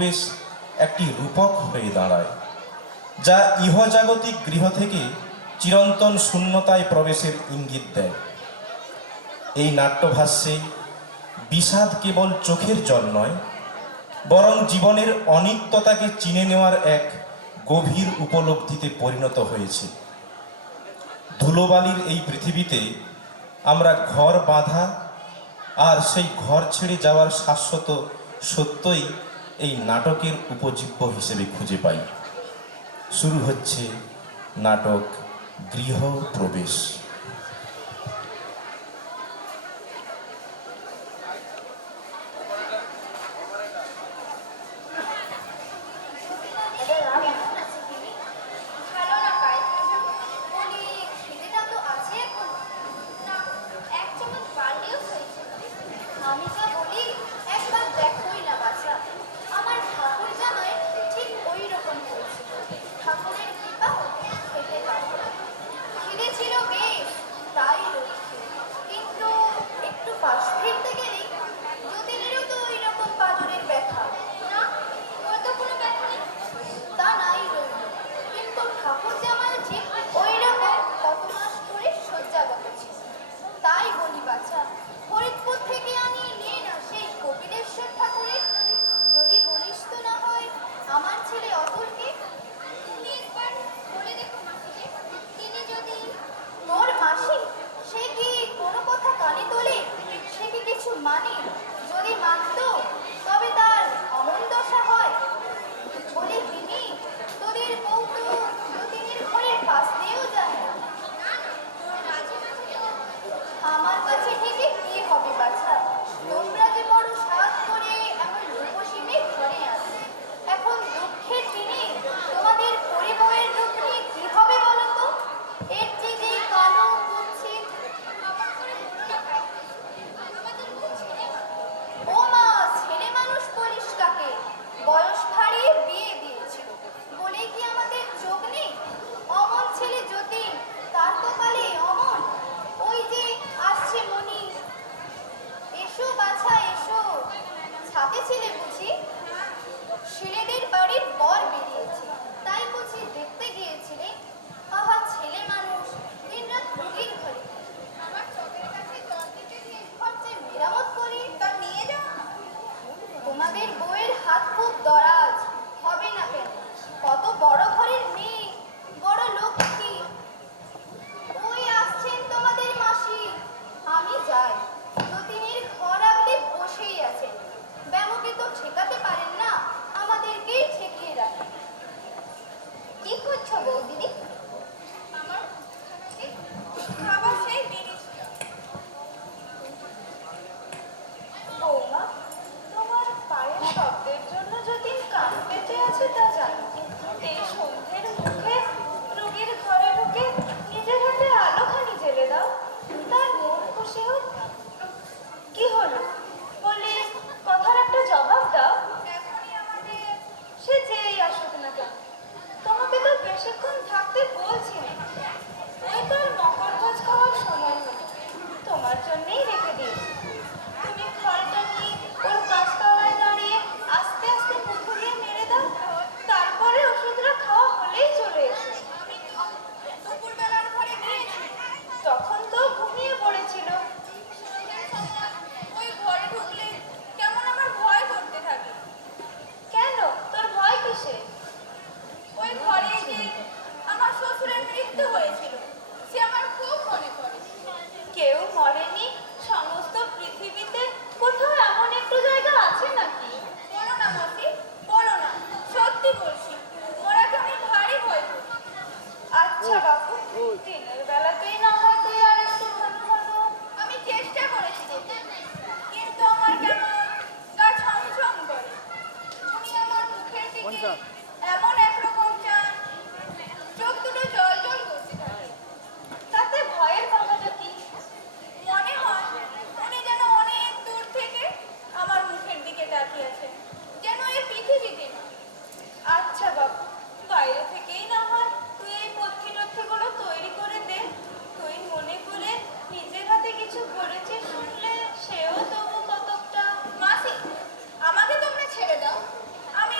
অনুপ্রবেশ একটি রূপক হয়ে দাঁড়ায়, যা ইহজাগতিক গৃহ থেকে চিরন্তন শূন্যতায় প্রবেশের ইঙ্গিত দেয়। এই নাট্যভাষ্যে বিষাদ কেবল চোখের জল নয়, বরং জীবনের অনিত্যতাকে চিনে নেওয়ার এক গভীর উপলব্ধিতে পরিণত হয়েছে। ধুলোবালির এই পৃথিবীতে আমরা ঘর বাঁধা আর সেই ঘর ছেড়ে যাওয়ার শাশ্বত সত্যই এই নাটকের উপজীব্য হিসেবে খুঁজে পাই। শুরু হচ্ছে নাটক গৃহপ্রবেশ। আমি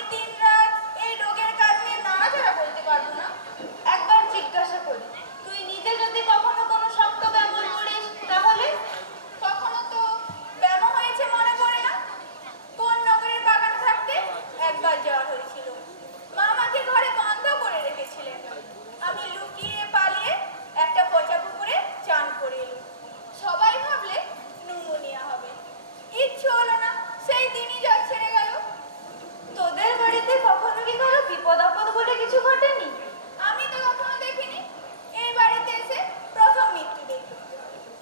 বলে কিছু ঘটেনি? আমি তো কখনো দেখিনি। এই বাড়িতে এসে প্রথম মৃত্যু দেখি।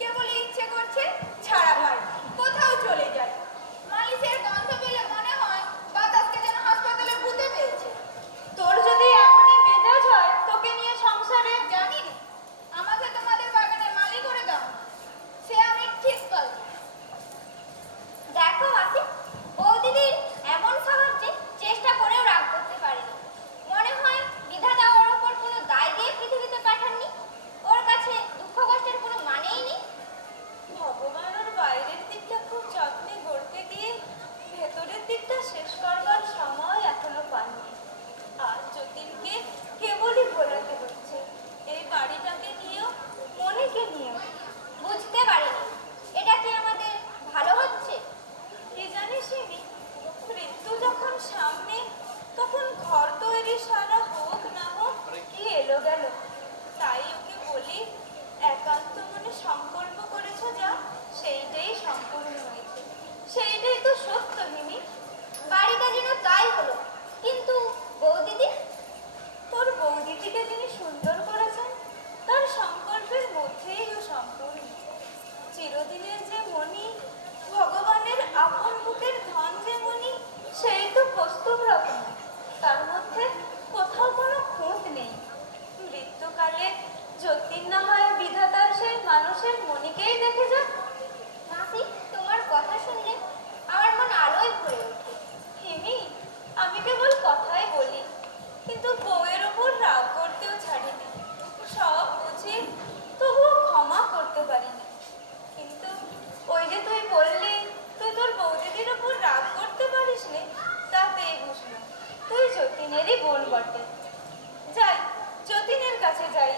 কেবলই ইচ্ছে করছে ছাড়া ভাই কোথাও চলে যাই। মালিশের গন্ধ পেলে মনে হয় বাতাসকে যেন হাসপাতালে ভূতে পেয়েছে। তোর যদি এমনই মেজাজ হয়, তোকে নিয়ে সংসারে জানি না, আমাকে তোমাদের বাগানের মালি করে দাও, সে আমি ঠিক করব। দেখো মাসি, বৌদিদির এমন স্বভাব যে চেষ্টা করেও রাগ করতে পারেনি। মনে হয় বিধাতা ওর ওপর কোনো দায় দিয়ে পৃথিবীতে পাঠাননি। ওর কাছে দুঃখ কষ্টের কোনো মানেই নেই। ভগবান ওর বাইরের দিকটা খুব যত্নে গড়তে গিয়ে ভেতরের দিকটা শেষ করবার সময় এখনো পাননি। আর যতীনকে কেবলই ভোলাতে হচ্ছে, এই বাড়িটাকে নিয়েও মনেকে নিয়েও। বুঝতে পারিনি এটা কি আমাদের ভালো হচ্ছে। কি জানিস মৃত্যু যখন সামনে, তখন ঘর তৈরি সারা হোক না হোক কি এলো গেল। তাই ওকে বলি, একান্ত মনে সংকল্প করেছ যা, সেইটাই সম্পূর্ণ হয়েছে। সেইটাই তো সত্য মিমি। বাড়িটা যেন তাই হলো, কিন্তু বৌদিদি? তোর বৌদিদিকে যিনি সুন্দর করেছেন, তার সংকল্পের মধ্যেই ও সম্পূর্ণ। চিরদিনের যে মণি, ভগবানের আপন বুকের ধন যে মণি, সেই তো কস্তুভ রকম, তার মধ্যে কোথাও কোনো খুঁত নেই। মৃত্যুকালে যতীন না হয় বিধাতার সেই মানুষের মণিকেই দেখে যাক। মাসি, তোমার কথা শুনলে আমার মন আলোয় ভরে ওঠে। হিমি, আমি কেবল কথাই বলি, কিন্তু বউয়ের ওপর রাগ করতেও ছাড়িনি। সব বুঝি, তবুও ক্ষমা করতে পারিনি। কিন্তু ওই যে তুই বললি তুই তোর বৌদিদির ওপর রাগ করতে পারিস নে, তাতেই বুঝলাম তুই যতীনেরই বোন বটে। যাই, যতীনের কাছে যাই।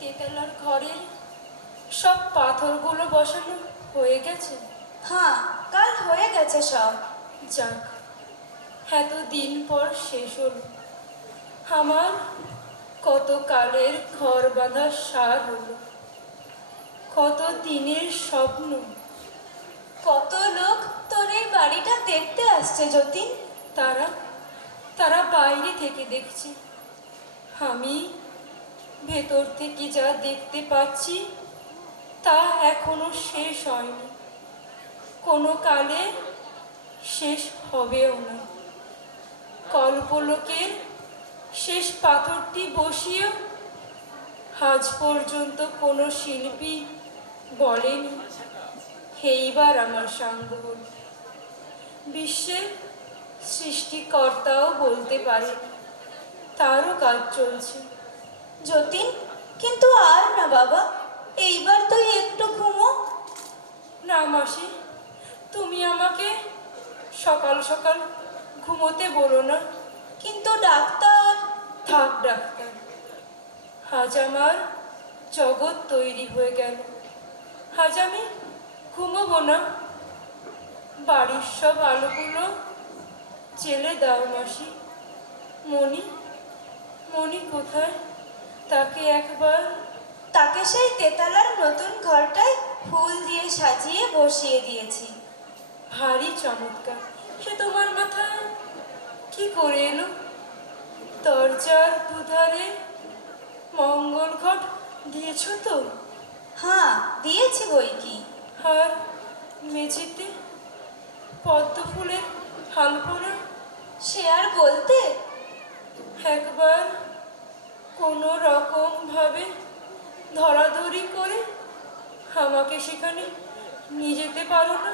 তেতলার ঘরের সব পাথরগুলো বসানো হয়ে গেছে? হ্যাঁ, কাল হয়ে গেছে সব। যাক, এত দিন পর শেষ হলো। আমার কত কালের ঘর বাঁধা সার হলো, কত দিনের স্বপ্ন। কত লোক তোর এই বাড়িটা দেখতে আসছে যতীন। তারা বাইরে থেকে দেখছে। আমি ভেতর থেকে যা দেখতে পাচ্ছি তা এখনো শেষ হয়নি, কোনো কালে শেষ হবেও না। কল্পলোকের শেষ পাথরটি বসিয়েও আজ পর্যন্ত কোনো শিল্পী বলেনি এইবার আমার সাঙ্গ হল। বিশ্বের সৃষ্টিকর্তাও বলতে পারে তারও কাজ চলছে। যতীন, কিন্তু আর না বাবা, এইবার তুই একটু ঘুমো না। মাসি, তুমি আমাকে সকাল সকাল ঘুমোতে বলো না। কিন্তু ডাক্তার। থাক ডাক্তার, আজ আমার জগৎ তৈরি হয়ে গেল, আজ আমি ঘুমোবো না। বাড়ির সব আলোগুলো জেলে দাও মাসি। মণি কোথায়? তাকে একবার। তাকে সেই তেতলার নতুন ঘরটায় ফুল দিয়ে সাজিয়ে বসিয়ে দিয়েছি। ভারী চমৎকার। সে তোমার মাথায় কি করে এলো? দরজার দুধারে মঙ্গল ঘট দিয়েছো তো? হ্যাঁ, দিয়েছি বই কি। আর মেঝেতে পদ্ম ফুলের হাল পরা? সে আর বলতে। একবার কোনো রকম ভাবে ধরাধরি করে আমাকে সেখানে নিয়ে যেতে পারো না?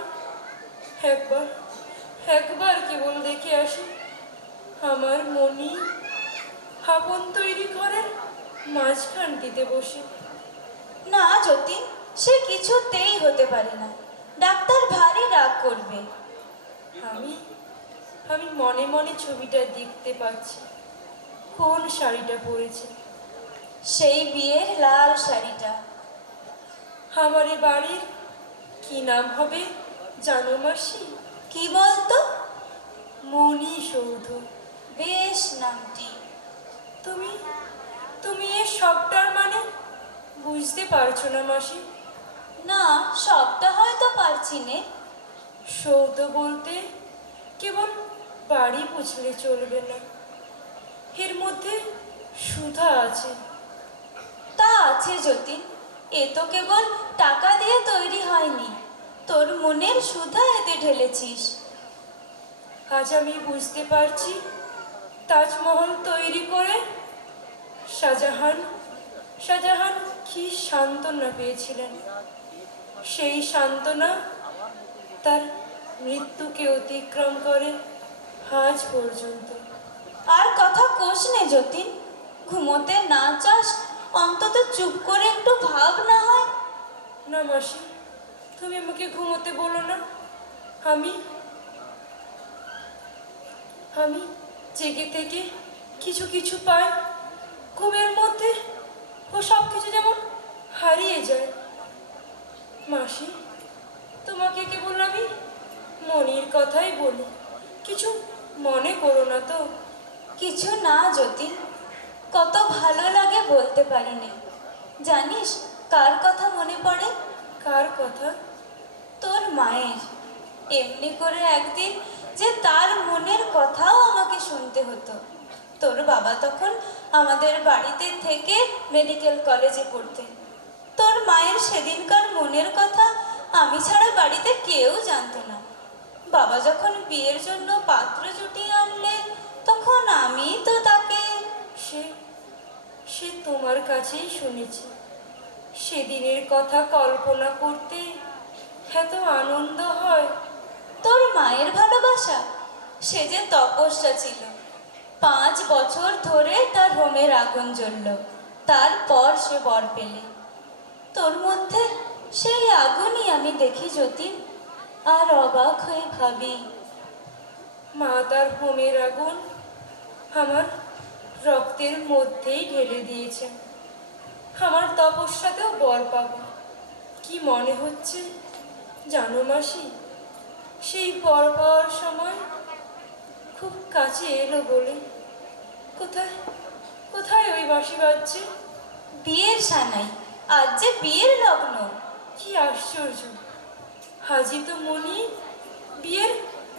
একবার একবার কেবল দেখে আসি আমার মনি আপন তৈরি ঘরের মাঝখানটিতে বসে। না যতীন, সে কিছুতেই হতে পারে না। ডাক্তার ভারী রাগ করবে। আমি আমি মনে মনে ছবিটা দেখতে পাচ্ছি। কোন শাড়িটা পরেছে? সেই বিয়ের লাল শাড়িটা। আমার এ বাড়ির কি নাম হবে জানো মাসি? কি বলতো? মণি সৌধ। বেশ নামটি। তুমি তুমি এ সবটার মানে বুঝতে পারছো না মাসি? না, সবটা হয়তো পারছি নে। সৌধ বলতে কেবল বাড়ি বুঝলে চলবে না, এর মধ্যে সুধা আছে। তা আছে যতীন, এ তো কেবল টাকা দিয়ে তৈরি হয়নি। তোর মনের সুধা এতে ঢেলেছিস। আজ আমি বুঝতে পারছি তাজমহল তৈরি করে শাহজাহান শাহজাহান কি সান্ত্বনা পেয়েছিলেন। সেই সান্ত্বনা তার মৃত্যুকে অতিক্রম করে আজ পর্যন্ত। আর কথা কোষ নে যতীন, ঘুমোতে না চাস অন্তত চুপ করে একটু ভাব না হয়। না মাসি, তুমি আমাকে ঘুমোতে বলো না। আমি আমি জেগে থেকে কিছু কিছু পাই, ঘুমের মধ্যে ও সব কিছু যেমন হারিয়ে যায়। মাসি, তোমাকে কেবল আমি মনির কথাই বলি, কিছু মনে করো না তো? কিছু না যতীন, কত ভালো লাগে বলতে পারি নে। জানিস কার কথা মনে পড়ে? কার কথা? তোর মায়ের। এমনি করে একদিন যে তার মনের কথাও আমাকে শুনতে হতো। তোর বাবা তখন আমাদের বাড়িতে থেকে মেডিকেল কলেজে পড়তেন। তোর মায়ের সেদিনকার মনের কথা আমি ছাড়া বাড়িতে কেউ জানতো না। বাবা যখন বিয়ের জন্য পাত্র জুটিয়ে আনলে তখন আমি তো তাকে। সে সে তোমার কাছেই শুনেছি। সেদিনের কথা কল্পনা করতে এত আনন্দ হয়। তোর মায়ের ভালোবাসা সে যে তপস্যা ছিল। 5 বছর ধরে তার হোমের আগুন জ্বলল, তারপর সে বর পেলে। তোর মধ্যে সেই আগুনই আমি দেখি যতীন, আর অবাক হয়ে ভাবি। মা তার হোমের আগুন আমার রক্তের মধ্যেই ঢেলে দিয়েছে। আমার তপস্যাতেও বর পাবো কি মনে হচ্ছে জানো মাসি? সেই বর পাওয়ার সময় খুব কাছে এলো বলে। কোথায় কোথায় ওই বাঁশি বাজছে? বিয়ের সানাই, আজ যে বিয়ের লগ্ন। কি আশ্চর্য! হাজি তো মনি বিয়ের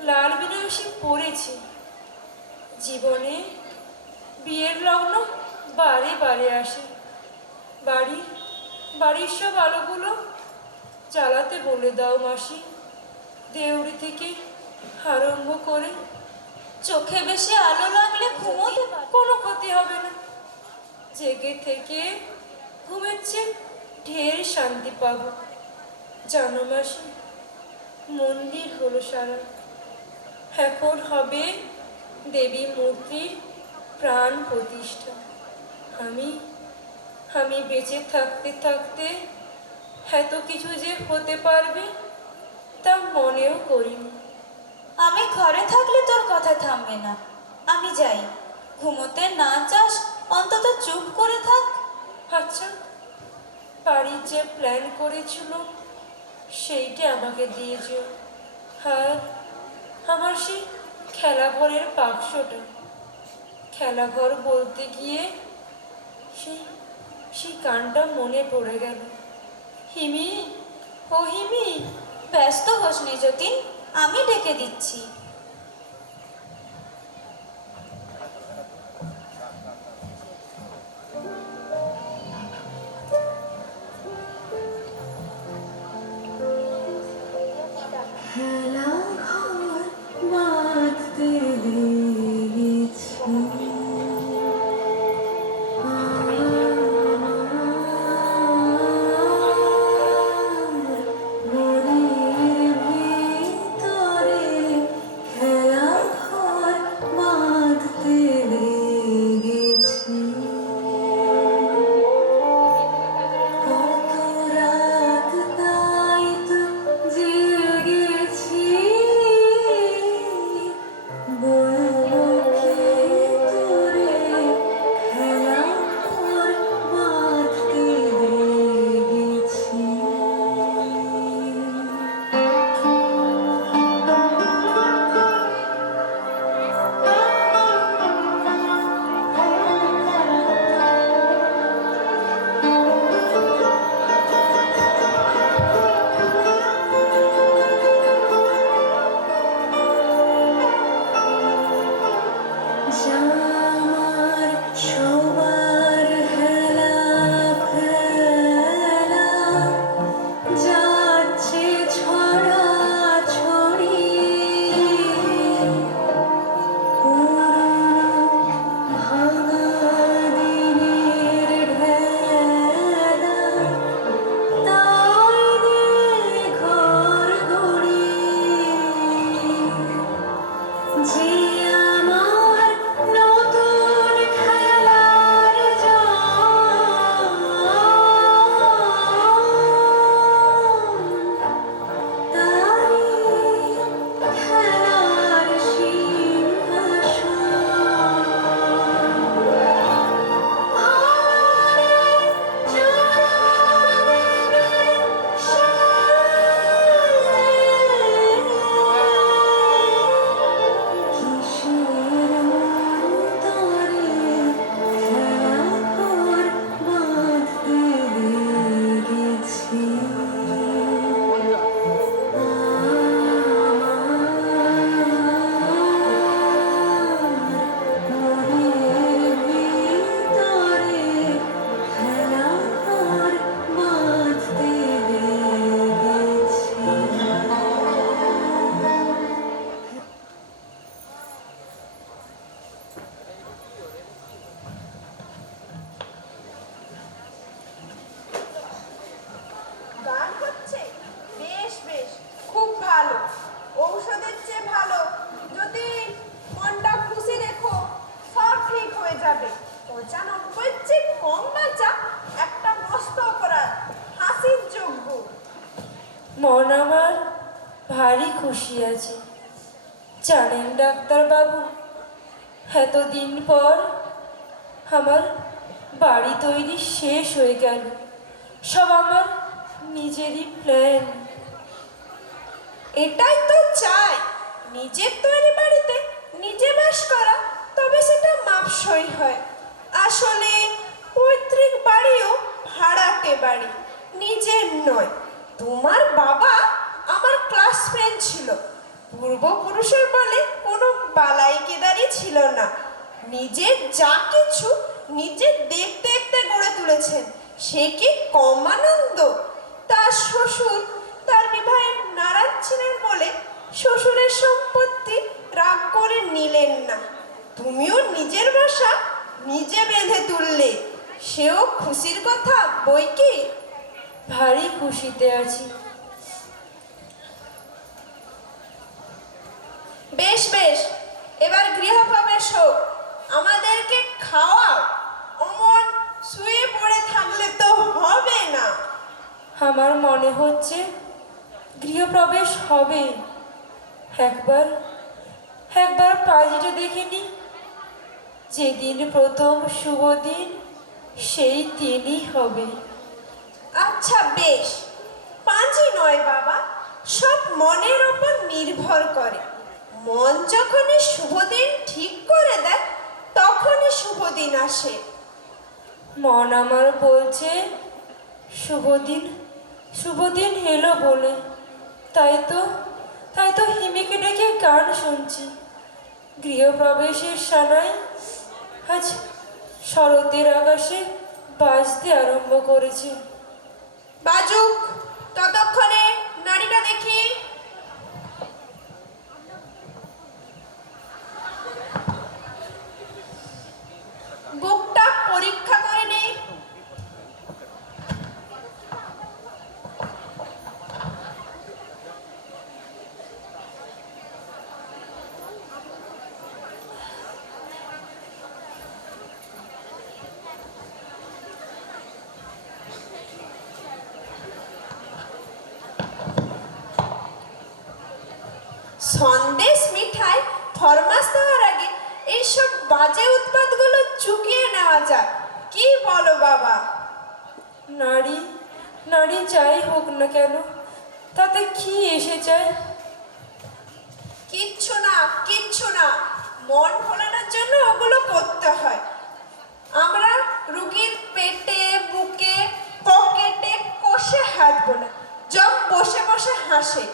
লাল বেনারসি পরেছে। জীবনে বিয়ের লগ্ন বারে বারে আসে। বাড়ির সব আলোগুলো জ্বালাতে বলে দাও মাসি, দেউড়ি থেকে আরম্ভ করে। চোখে বেশি আলো লাগলে ঘুমোতে পারে। কোনো ক্ষতি হবে না। জেগে থেকে ঘুমের চেয়ে ঢের শান্তি পাবো জানো মাসি। মন্দির হলো সারা, এখন হবে দেবী মূর্তির প্রাণ প্রতিষ্ঠা। আমি আমি বেঁচে থাকতে থাকতে এত কিছু যে হতে পারবে তা মনেও করিনি। আমি ঘরে থাকলে তোর কথা থামবে না। আমি যাই। ঘুমোতে না চাস অন্তত চুপ করে থাক। আচ্ছা, বাড়ির যে প্ল্যান করেছিল সেইটা আমাকে দিয়ে যেও। আর আমার সেই খেলাঘরের বাক্সটা। খেলাঘর বলতে গিয়ে সেই সেই গানটা মনে পড়ে গেল। হিমি, ও হিমি। ব্যস্ত হোস নি যতীন, আমি ডেকে দিচ্ছি। খুশি আছি। জানেন ডাক্তারবাবু, এতদিন পর আমার বাড়ি তৈরি শেষ হয়ে গেল। সব আমার নিজেরই প্ল্যান। এটাই তো চাই, নিজের তৈরি বাড়িতে নিজে বাস করা, তবে সেটা মাপসই হয়। আসলে পৈতৃক বাড়িও ভাড়াটে বাড়ি, নিজের নয়। তোমার বাবা আমার ক্লাস ফ্রেন্ড ছিল, পূর্বপুরুষের বলে কোনো বালাই কেদারি ছিল না। নিজের যা কিছু নিজে দেখতে দেখতে গড়ে তুলেছেন, সে কি কম আনন্দ? তার শ্বশুর তার বিবাহে নারাজ ছিলেন বলে শ্বশুরের সম্পত্তি রাগ করে নিলেন না। তুমিও নিজের বাসা নিজে বেঁধে তুললে, সেও খুশির কথা বই কি? ভারী খুশিতে আছি। বেশ বেশ, এবার গৃহপ্রবেশ হোক, আমাদেরকে খাওয়াও। অমন শুয়ে পড়ে থাকলে তো হবে না। আমার মনে হচ্ছে গৃহপ্রবেশ হবে। একবার একবার পাঁজিটা দেখিনি। যেদিন প্রথম শুভ দিন, সেই দিনই হবে। আচ্ছা বেশ, পাঁচই নয় বাবা, সব মনের ওপর নির্ভর করে। মন যখনই শুভ দিন ঠিক করে দেয়, তখনই শুভ দিন আসে। মন আমার বলছে শুভ দিন এলো বলে। তাই তো হিমিকে ডেকে গান শুনছি। গৃহপ্রবেশের সানাই আজ শরতের আকাশে বাজতে আরম্ভ করেছে। বাজুক, ততক্ষণে নারীটা দেখি। বুকটা পরীক্ষা করে নেই। সন্দেশ মিঠাই ফরমাস দেওয়ার আগে এইসব বাজে উৎপাতগুলো চুকিয়ে নেওয়া যায়, কি বলো বাবা? নারী যাই হোক না কেন, তাতে কি এসে যায়? কিচ্ছু না, কিচ্ছু না, মন ভোলানোর জন্য ওগুলো করতে হয়। আমরা রুগীর পেটে, বুকে, পকেটে কষে হাঁটবো না, জম বসে বসে হাসে।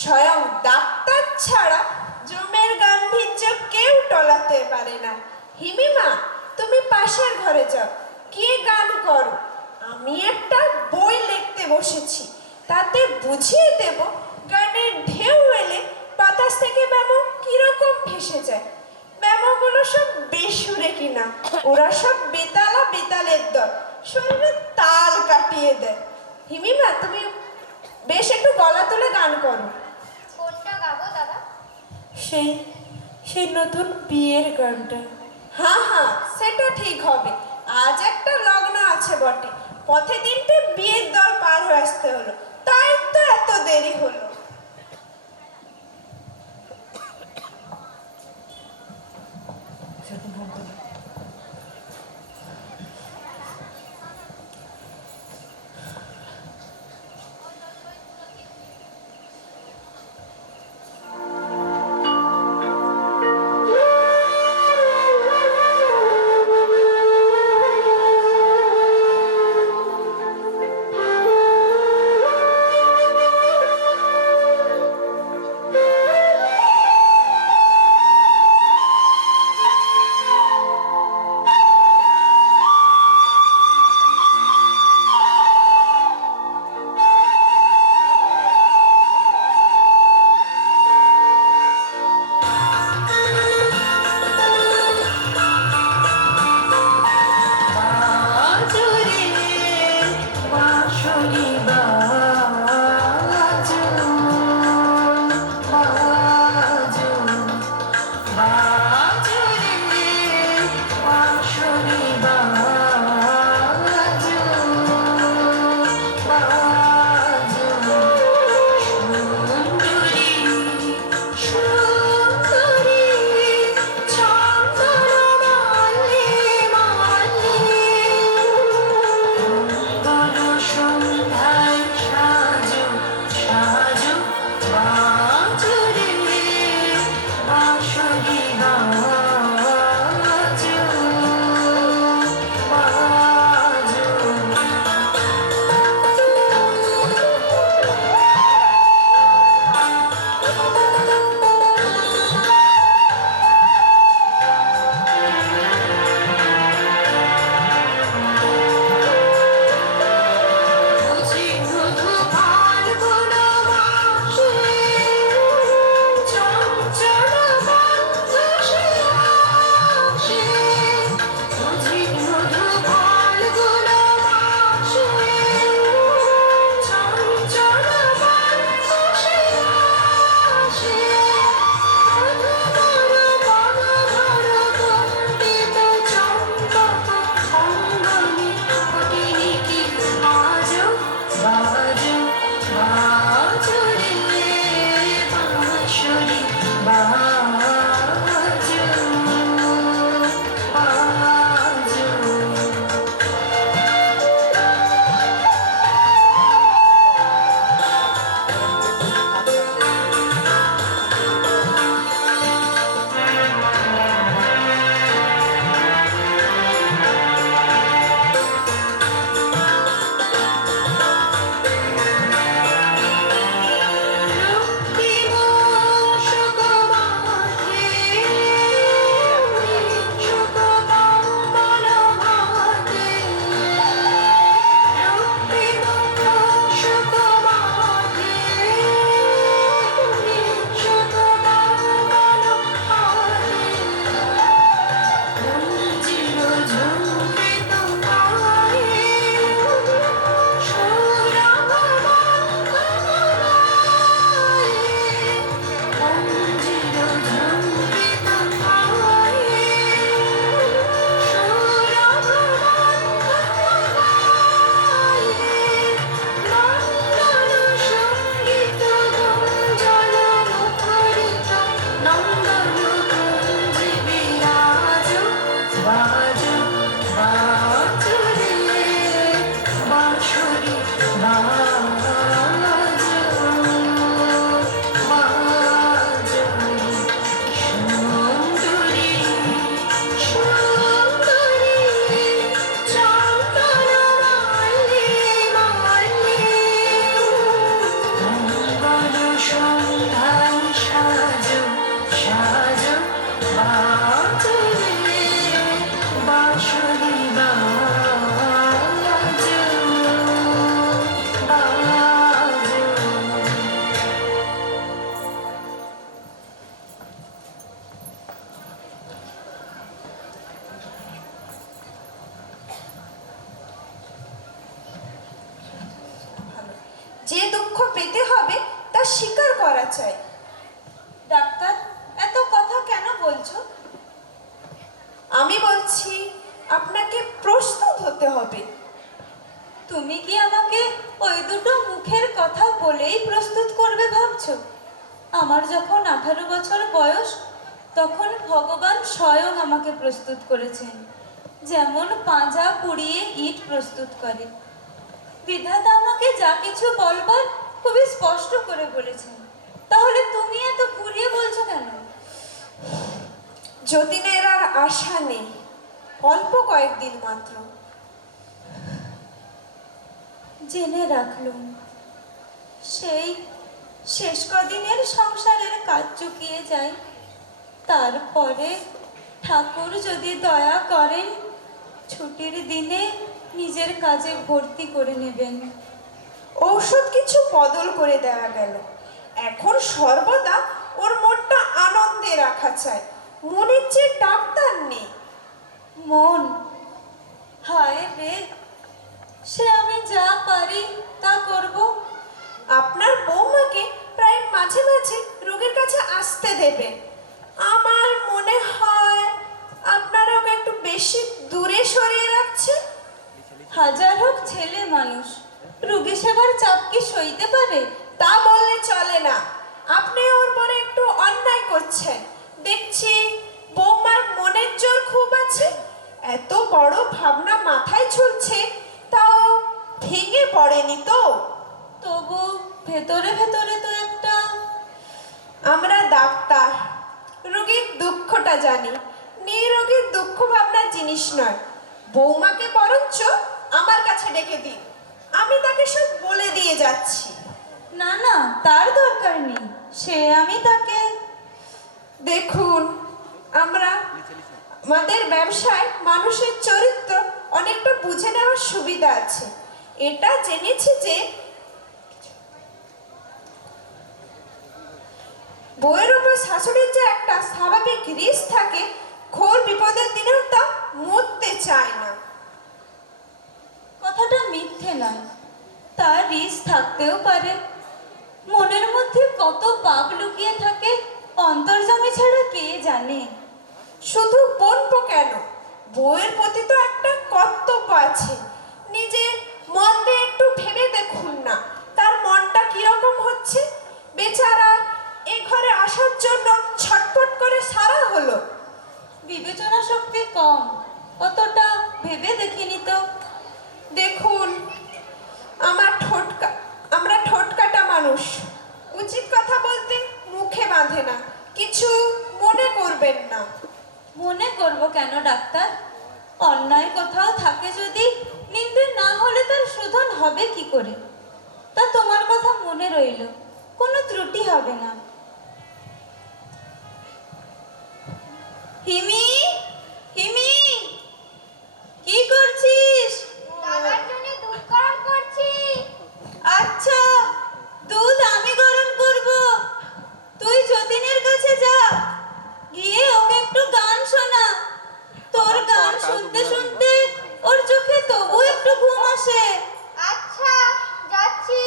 স্বয়ং ডাক্তার ছাড়া জমের গাম্ভীর্য কেউ টলাতে পারে না। হিমিমা, তুমি পাশের ঘরে যাও, গিয়ে গান করো। আমি একটা বই লিখতে বসেছি, তাতে বুঝিয়ে দেব গানের ঢেউ এলে বাতাস থেকে ব্যামো কিরকম ভেসে যায়। ব্যামোগুলো সব বেসুরে কিনা, ওরা সব বেতালা বেতালের দল, শরীরে তাল কাটিয়ে দেয়। হিমিমা, তুমি বেশ একটু গলা তুলে গান করো। কোনটা গাবো দাদা? সেই নতুন বিয়ের গানটা। হ্যাঁ হ্যাঁ, সেটা ঠিক হবে। আজ একটা লগ্ন আছে বটে, পথে দিনটে বিয়ের দল পার হয়ে আসতে হলো, তাই তো এত দেরি হলো। যে দুঃখ পেতে হবে তা স্বীকার করা চাই। ডাক্তার, এত কথা কেন বলছো? আমি বলছি আপনাকে প্রস্তুত হতে হবে। তুমি কি আমাকে ওই দুটো মুখের কথা বলেই প্রস্তুত করবে ভাবছো? আমার যখন 18 বছর বয়স, তখন ভগবান স্বয়ং আমাকে প্রস্তুত করেছেন, যেমন পাঁজা পুড়িয়ে ইট প্রস্তুত করে। বিধাতা আমাকে যা কিছু বলবার খুবই স্পষ্ট করে বলেছেন। তাহলে তুমি এত ঘুরিয়ে বলছো কেন? যতীনের আর আশা নেই, অল্প কয়েকদিন মাত্র। জেনে রাখলুম, সেই শেষ কদিনের সংসারের কাজ চুকিয়ে যায়, তারপরে ঠাকুর যদি দয়া করেন ছুটির দিনে নিজের কাজে ভর্তি করে নেবেন। ঔষধ কিছু বদল করে দেওয়া গেল। এখন সর্বদা ওর মনটা আনন্দে রাখা চাই, মনের যে ডাক্তার নেই। মন, হায় রে, সে আমি যা পারি তা করব। আপনার বৌমাকে প্রায় মাঝে মাঝে রোগীর কাছে আসতে দেবে। আমার মনে হয় আপনারা ওকে একটু বেশি দূরে সরিয়ে রাখছেন। হাজার হোক ছেলে মানুষ, রোগী সেবার চাপ কি সইতে পারে? তা বললে চলে না। আপনি ওর পরে একটু অন্যায় করছেন। দেখছি বৌমার মনের জোর খুব আছে, এত বড় ভাবনা মাথায় ঝুলছে, তাও ভেঙে পড়েনি তো। তবু ভেতরে ভেতরে তো একটা। আমরা ডাক্তার, রোগীর দুঃখটা জানি, নিরোগীর দুঃখ ভাবনার জিনিস নয়। বৌমাকে বরঞ্চ আমার কাছে ডেকে দিন, আমি তাকে সব বলে দিয়ে যাচ্ছি। না না, তার দরকার নেই, সে আমি তাকে। দেখুন, আমাদের ব্যবসায় মানুষের চরিত্র অনেকটা বুঝে নেওয়ার সুবিধা আছে। এটা জেনেছি যে বউয়ের উপর শাশুড়ির যে একটা স্বাভাবিক রিস্ক থাকে, ঘোর বিপদের দিনেও তা মরতে চায় না। কথাটা মিথ্যে নয়, তার রিস থাকতেও পারে। মনের মধ্যে কত পাপ লুকিয়ে থাকে অন্তর্যামী ছাড়া কে জানে। শুধু বোনপো কেন, বউয়ের প্রতি তো একটা কর্তব্য আছে। নিজের মন দিয়ে একটু ভেবে দেখুন না, তার মনটা কিরকম হচ্ছে। বেচারা এ ঘরে আসার জন্য ছটফট করে সারা হলো। বিবেচনা শক্তি কম, অতটা ভেবে দেখিনি তো। দেখুন, আমরা ঠোঁটকাটা মানুষ, উচিত কথা বলতে মুখে বাঁধে না, কিছু মনে করবেন না। মনে করব কেন ডাক্তার? অন্যায় কোথাও থাকে যদি, নিন্দে না হলে তার শোধন হবে কি করে? তা তোমার কথা মনে রইল, কোনো ত্রুটি হবে না। হিমি, হিমি, কি করছিস? দাদার জন্য দুধ গরম করছি। আচ্ছা, দুধ আমি গরম করব। তুই যতীনের কাছে যা, গিয়ে ওকে একটু গান শোনা। তোর গান শুনতে শুনতে ওর চোখে তবু একটু ঘুম আসে। আচ্ছা, যাচ্ছি।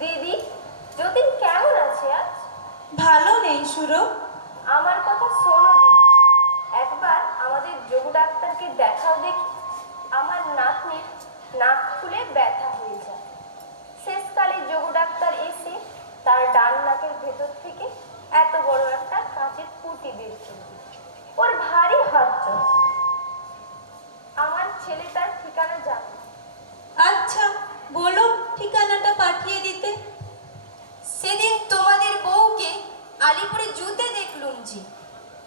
দিদি, যতীন কেমন আছে আজ? ভালো নেই সুরো। আমার কথা শোনো দিদি, একবার আমাদের যোগু ডাক্তারকে দেখাও দেখি। আমার নাতনির নাক ফুলে ব্যথা হয়ে যায়। শেষকালে যোগু ডাক্তার এসে তার ডান নাকের ভেতর থেকে এত বড় একটা কাঁচের পুঁতি বের করে দিল। ওর ভারী হাত চলছে। আমার ছেলেটার ঠিকানা জানো? আচ্ছা, বলো ঠিকানাটা পাঠিয়ে দিতে। সেদিন তোমাদের বউকে আলিপুরে জুতে দেখলুম জি।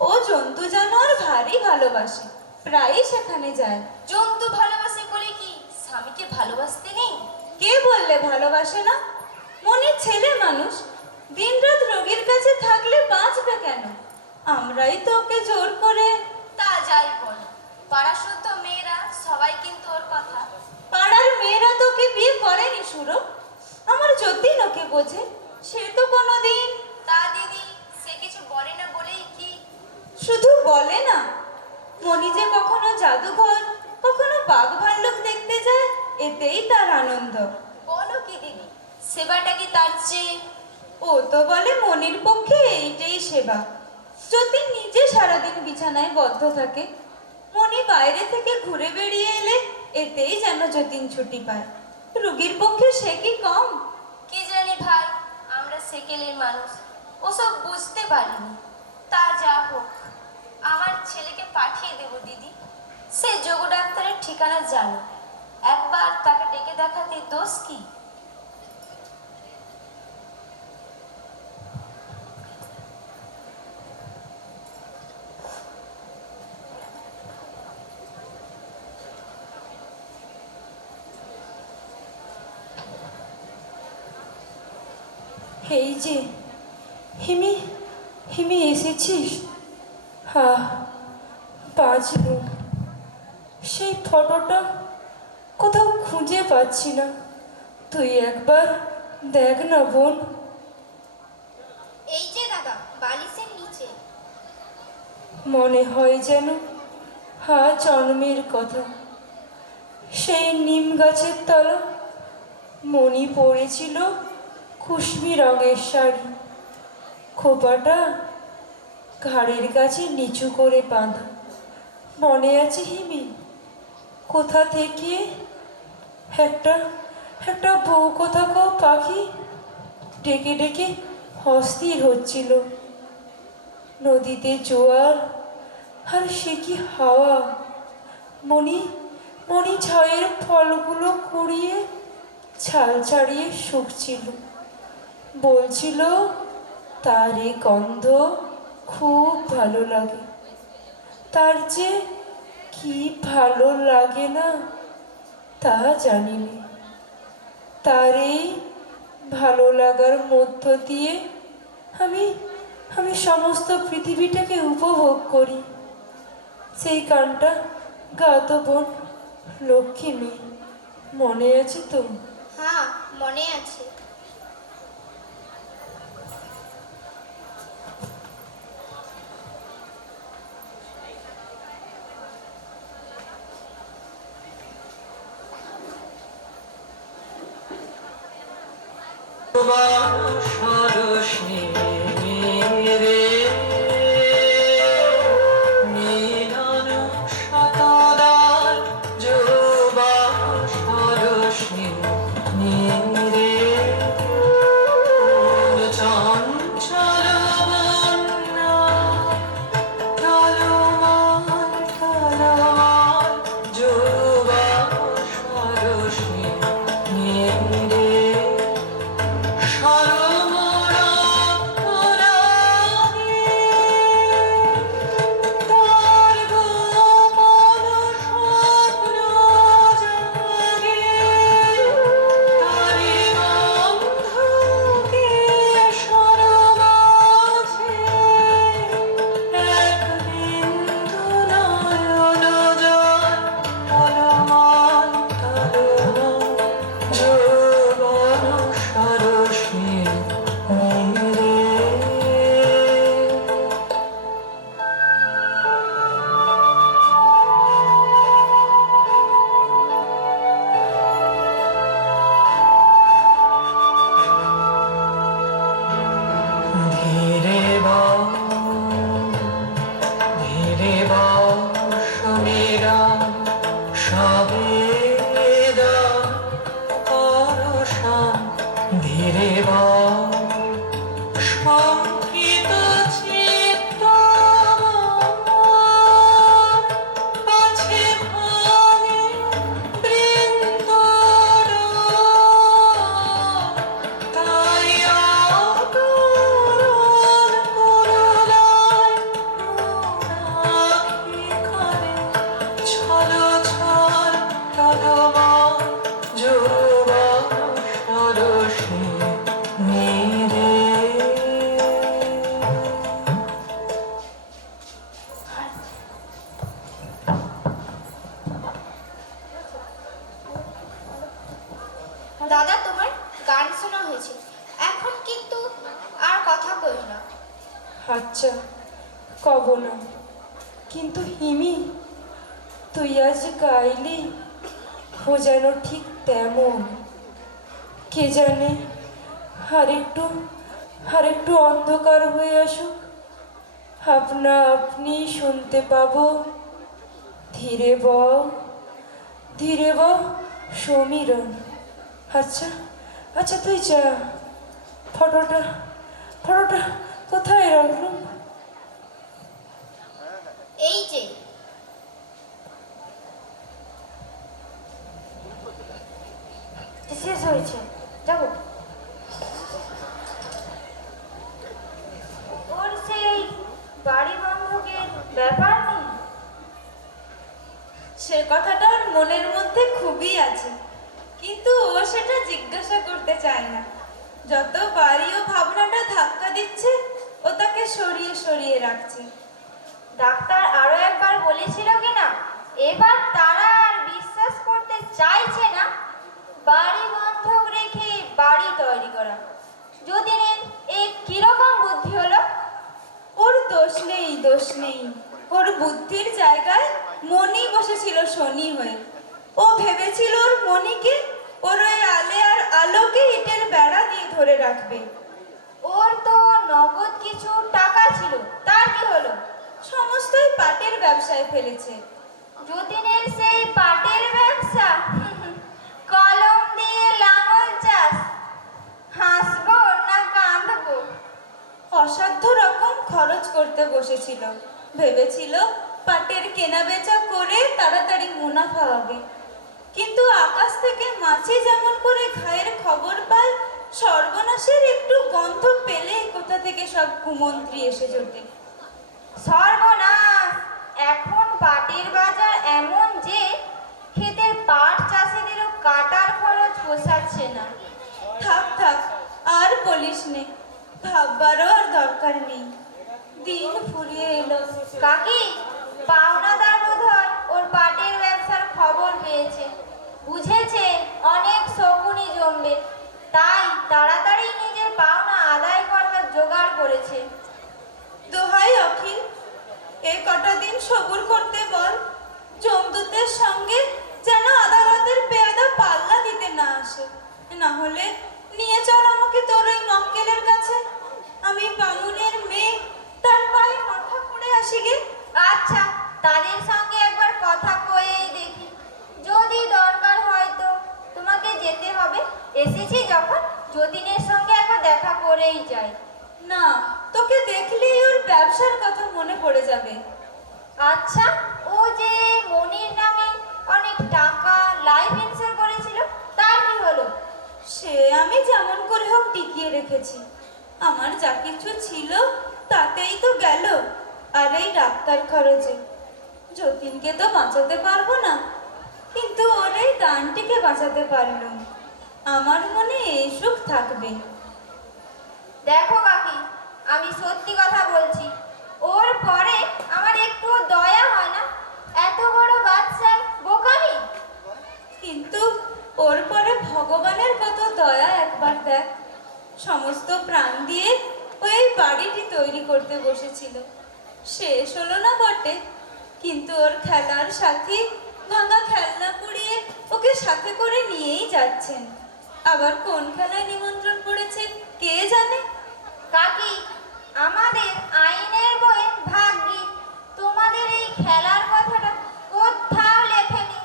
ও জন্তু জানোয়ার ভারী ভালোবাসে, প্রায়ই সেখানে যায়। জন্তু ভালোবাসে বলে কি স্বামীকে ভালোবাসতে নেই? কে বললে ভালোবাসে না? মনে ছেলে মানুষ, দিনরাত রোগীর কাছে থাকলে বাঁচবে কেন? আমরাই তো ওকে জোর করে। তা যাই বলো, পাড়া শুদ্ধ মেয়েরা সবাই কিন্তু ওর কথা। পাড়ার মেয়েরা তোকে বিয়ে করেনি সুরো। আমার যতীন ওকে বোঝে, সে তো কোনোদিন। তা দিদি, সে কিছু বলে না বলেই কি? শুধু বলে না, মনি যে কখনো জাদুঘর কখনো বাঘ ভাল্লুক দেখতে যায়, এতেই তার আনন্দ। বলো কি দিদি, সেবাটা কি তার চেয়ে? ও তো বলে মনির পক্ষে এইটাই সেবা। যতীন নিজে সারাদিন বিছানায় বদ্ধ থাকে, মনি বাইরে থেকে ঘুরে বেরিয়ে এলে এতেই যেন যতীন ছুটি পায়। রুগীর পক্ষে সে কি কম? কি জানি ভাই, আমরা সেকেলের মানুষ, ওসব বুঝতে পারিনি। তা যা হোক, আমার ছেলেকে পাঠিয়ে দেব দিদি। সে যোগ ডাক্তারের ঠিকানা জানে, একবার তাকে ডেকে দেখাতে দোষ কি? এই যে হিমি, হিমি এসেছিস? হ্যাঁ, বাঁচলুম। সেই ফটোটা কোথাও খুঁজে পাচ্ছি না, তুই একবার দেখ না বোন। এই যে দাদা, বালিশের নিচে। মনে হয় যেন জন্মের কথা। সেই নিম গাছের তলা মণি পড়েছিল কুশমি রঙের শাড়ি, খোপাটা ঘাড়ের কাছে নিচু করে বাঁধা। মনে আছে হিমি? কোথা থেকে একটা একটা বউ কথা কও পাখি ডেকে ডেকে অস্থির হচ্ছিল। নদীতে জোয়ার আর সে কি হাওয়া। মণি মণি ছায়ের ফলগুলো কুড়িয়ে ছাল ছাড়িয়ে শুকছিল, বলছিল তার এই গন্ধ খুব ভালো লাগে। তার যে কি ভালো লাগে না তা জানি না। তার এই ভালো লাগার মধ্য দিয়ে আমি আমি সমস্ত পৃথিবীটাকে উপভোগ করি। সেই গানটা গাতো বোন, লক্ষ্মী মেয়ে, মনে আছে তো? হ্যাঁ, মনে আছে। দাদা, তোমার গান শোনা হয়েছে, এখন কিন্তু আর কথা কইও না। আচ্ছা, কব না। কিন্তু হিমি, তুই আজ গাইলি ও যেন ঠিক তেমন। কে জানে আর একটু অন্ধকার হয়ে আসুক, আপনা আপনি শুনতে পাবো ধীরে ব সমীরণ। আচ্ছা আচ্ছা, তুই যা। ফটোটা কোথায় রাখলাম? এই যে, শেষ হয়েছে, যাবো। ওর সেই বাড়ি বন্ধকের ব্যাপার নেই? সে কথাটা ওর মনের মধ্যে খুবই আছে, কিন্তু ও সেটা জিজ্ঞাসা করতে চায় না। যতবারই ও ভাবনাটা ধাক্কা দিচ্ছে, ও তাকে সরিয়ে সরিয়ে রাখছে। ডাক্তার আরো একবার বলেছিল কিনা, এবার তারা আর বিশ্বাস করতে চাইছে না বাড়ি বন্ধক রেখে বাড়ি তৈরি করা। যতীনের এ কিরকম বুদ্ধি হলো? ওর দোষ নেই। ওর বুদ্ধির জায়গায় মনি বসেছিল শনি হয়ে। ও ভেবেছিল ওর মনিকে ওর ওই আলে আর আলোকে ইটের বেড়া দিয়ে ধরে রাখবে। ওর তো নগদ কিছু টাকা ছিল, তার কি হলো? সমস্তই পাটের ব্যবসায় ফেলেছে। যতীনের সেই পাটের ব্যবসা, কলম দিয়ে লাঙল চাষ, হাসবো না কাঁদবো? অসাধ্য রকম খরচ করতে বসেছিল। ভেবেছিল পাটের কেনা বেচা করে তাড়াতাড়ি মুনাফা হবে। কিন্তু আকাশ থেকে মাছি যেমন করে ঘায়ের খবর পায়, সর্বনাশের একটু গন্ধ পেলে কোথা থেকে সব কুমন্ত্রী এসে জোটে। সর্বনাশ! এখন পাটের বাজার এমন যে ক্ষেতের পাট চাষিদেরও কাটার খরচ পোষাচ্ছে না। থাক আর বলিস নে, ভাববারও আর দরকার নেই। দিন ফুরিয়ে এলো। কাকি, পাওনাদার বোধহয় ওর পাটের ব্যবসার খবর পেয়েছে, বুঝেছে অনেক শকুনি জমবে, তাই তাড়াতাড়ি নিজের পাওনা আদায় করবার জোগাড় করেছে। দোহাই অখিল, এ কটা দিন সবুর করতে বল। জমদূতের সঙ্গে যেন আদালতের পেয়াদা পাল্লা দিতে না আসে। না হলে নিয়ে চল আমাকে তোর ওই মক্কেলের কাছে। আমি বামুনের মেয়ে, তার পায়ে মাথা খুঁড়ে আসি গে। আচ্ছা, তাদের সঙ্গে একবার কথা কয়েই দেখি, যদি দরকার হয় তো তোমাকে যেতে হবে। এসেছি যখন, যতীনের সঙ্গে একবার দেখা করেই যাই। না, তোকে দেখলেই ওর ব্যবসার কথা মনে পড়ে যাবে। আচ্ছা, ও যে মনির নামে অনেক টাকা লাইফ ইন্স্যুর করেছিল, তার কি হলো? সে আমি যেমন করে হোক টিকিয়ে রেখেছি। আমার যা কিছু ছিল তাতেই তো গেল। আর এই ডাক্তার খরচে যতীনকে তো বাঁচাতে পারবো না, কিন্তু ওর এই দানটিকে বাঁচাতে পারলাম। আমার মনে এই সুখ থাকবে। দেখো কাকি, আমি সত্যি কথা বলছি, ওর পরে আমার একটু দয়া হয় না। এত বড় বাচ্চার বোকামি। কিন্তু ওর পরে ভগবানের কত দয়া একবার দেখ। সমস্ত প্রাণ দিয়ে ওই বাড়িটি তৈরি করতে বসেছিল। শেষ হলো না বটে, কিন্তু ওর খেলার সাথী ভাঙা খেলনা পুড়িয়ে ওকে সাথে করে নিয়েই যাচ্ছেন। আবার কোন খেলায় নিমন্ত্রণ পড়েছে কে জানে। কাকি, আমাদের আইনের বইয়ে ভাগ্যি তোমাদের এই খেলার কথাটা কোথাও লেখেনি,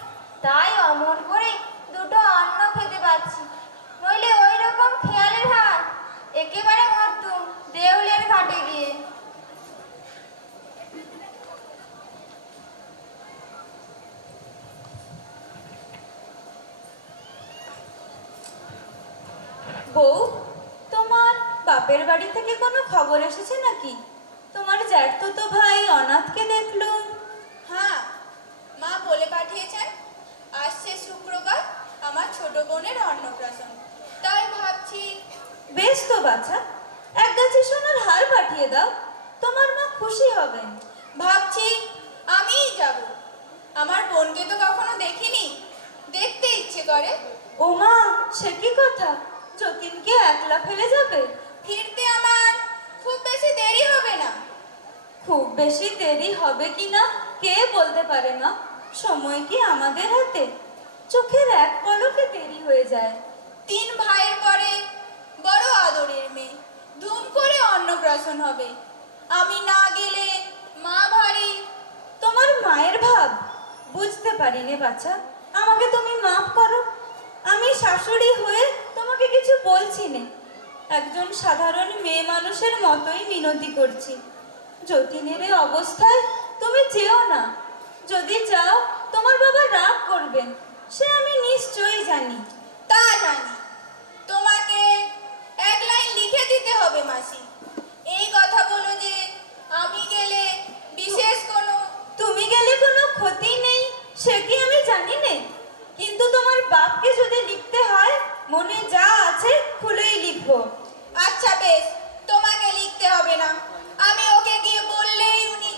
তাই অমন করে দুটো অন্ন খেতে পাচ্ছি। নইলে ওই রকম খেয়ালের হাত একেবারে মরতুম দেউলের ঘাটে গিয়ে। বউ, তোমার বাপের বাড়ি থেকে কোনো খবর এসেছে নাকি? তোমার জ্যাঠতো ভাই অনাথকে দেখলুম। হ্যাঁ, মা বলে পাঠিয়েছেন আসছে শুক্রবার আমার ছোট বোনের অন্নপ্রাশন, তাই ভাবছি। বেশ তো বাছা, এক গাছি সোনার হার পাঠিয়ে দাও, তোমার মা খুশি হবেন। ভাবছি আমিই যাব। আমার বোনকে তো কখনো দেখিনি, দেখতে ইচ্ছে করে। ও মা, সে কি কথা? যতীনকে একলা ফেলে যাবে? ফিরতে আমার খুব বেশি দেরি হবে না। খুব বেশি দেরি হবে কি না কে বলতে পারে না। সময় কি আমাদের হাতে? চোখের এক পলকে দেরি হয়ে যায়। 3 ভাইয়ের পরে বড় আদরের মেয়ে, ধুম করে অন্নপ্রাশন হবে। আমি না গেলে মা ভারী। তোমার মায়ের ভাব বুঝতে পারিনি বাছা, আমাকে তুমি মাফ করো। আমি শাশুড়ি হয়ে তোমাকে কিছু বলছি না, একজন সাধারণ মেয়ে মানুষের মতোই মিনতি করছি। যতীনের এই অবস্থায় তুমি যেও না। যদি যাও তোমার বাবা রাগ করবেন, সে আমি নিশ্চয়ই জানি। তা জানি। তোমাকে 1 লাইন লিখে দিতে হবে মাসি। এই কথা বলো যে আমি গেলে বিশেষ কোনো। তুমি গেলে কোনো ক্ষতি নেই সে কি আমি জানি নে, কিন্তু তোমার বাপকে যদি লিখতে হয় মনে যা আছে খুলেই লিখবো। আচ্ছা বেশ, তোমাকে লিখতে হবে না, আমি ওকে গিয়ে বললেই উনি।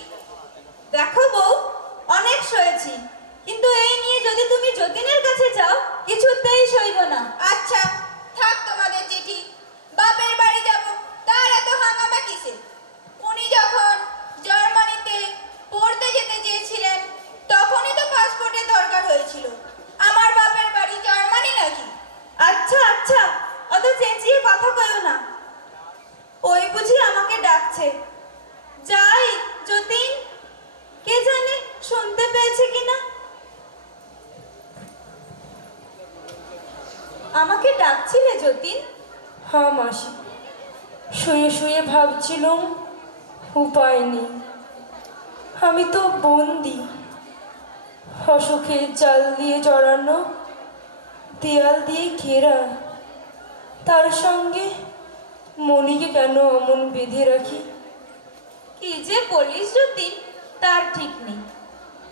দেখো বউ, অনেক সয়েছি, কিন্তু এই নিয়ে যদি তুমি যতীনের কাছে যাও কিছুতেই সইব না। আচ্ছা থাক তোমাদের চিঠি। বাপের বাড়ি যাব, তার এত হাঙ্গামা কিসে? উনি যখন জার্মানিতে পড়তে যেতে চেয়েছিলেন তখনই তো পাসপোর্টের দরকার হয়েছিল। আমার বাপের বাড়ি জার্মানি নাকি? আচ্ছা আচ্ছা, অত চেঁচিয়ে কথা কয়ো না। ওই বুঝি আমাকে ডাকছে। যাই যতীন, কে জানে শুনতে পেয়েছে কিনা। আমাকে ডাকছিলে যতীন? হ্যাঁ মাসি, শুয়ে শুয়ে ভাবছিলাম উপায় নেই। আমি তো বন্দি, অসুখের জাল দিয়ে জড়ানো, দেয়াল দিয়ে ঘেরা। তার সঙ্গে মনিকে কেন অমন বেঁধে রাখি? কি যে বলিস যতীন, তার ঠিক নেই।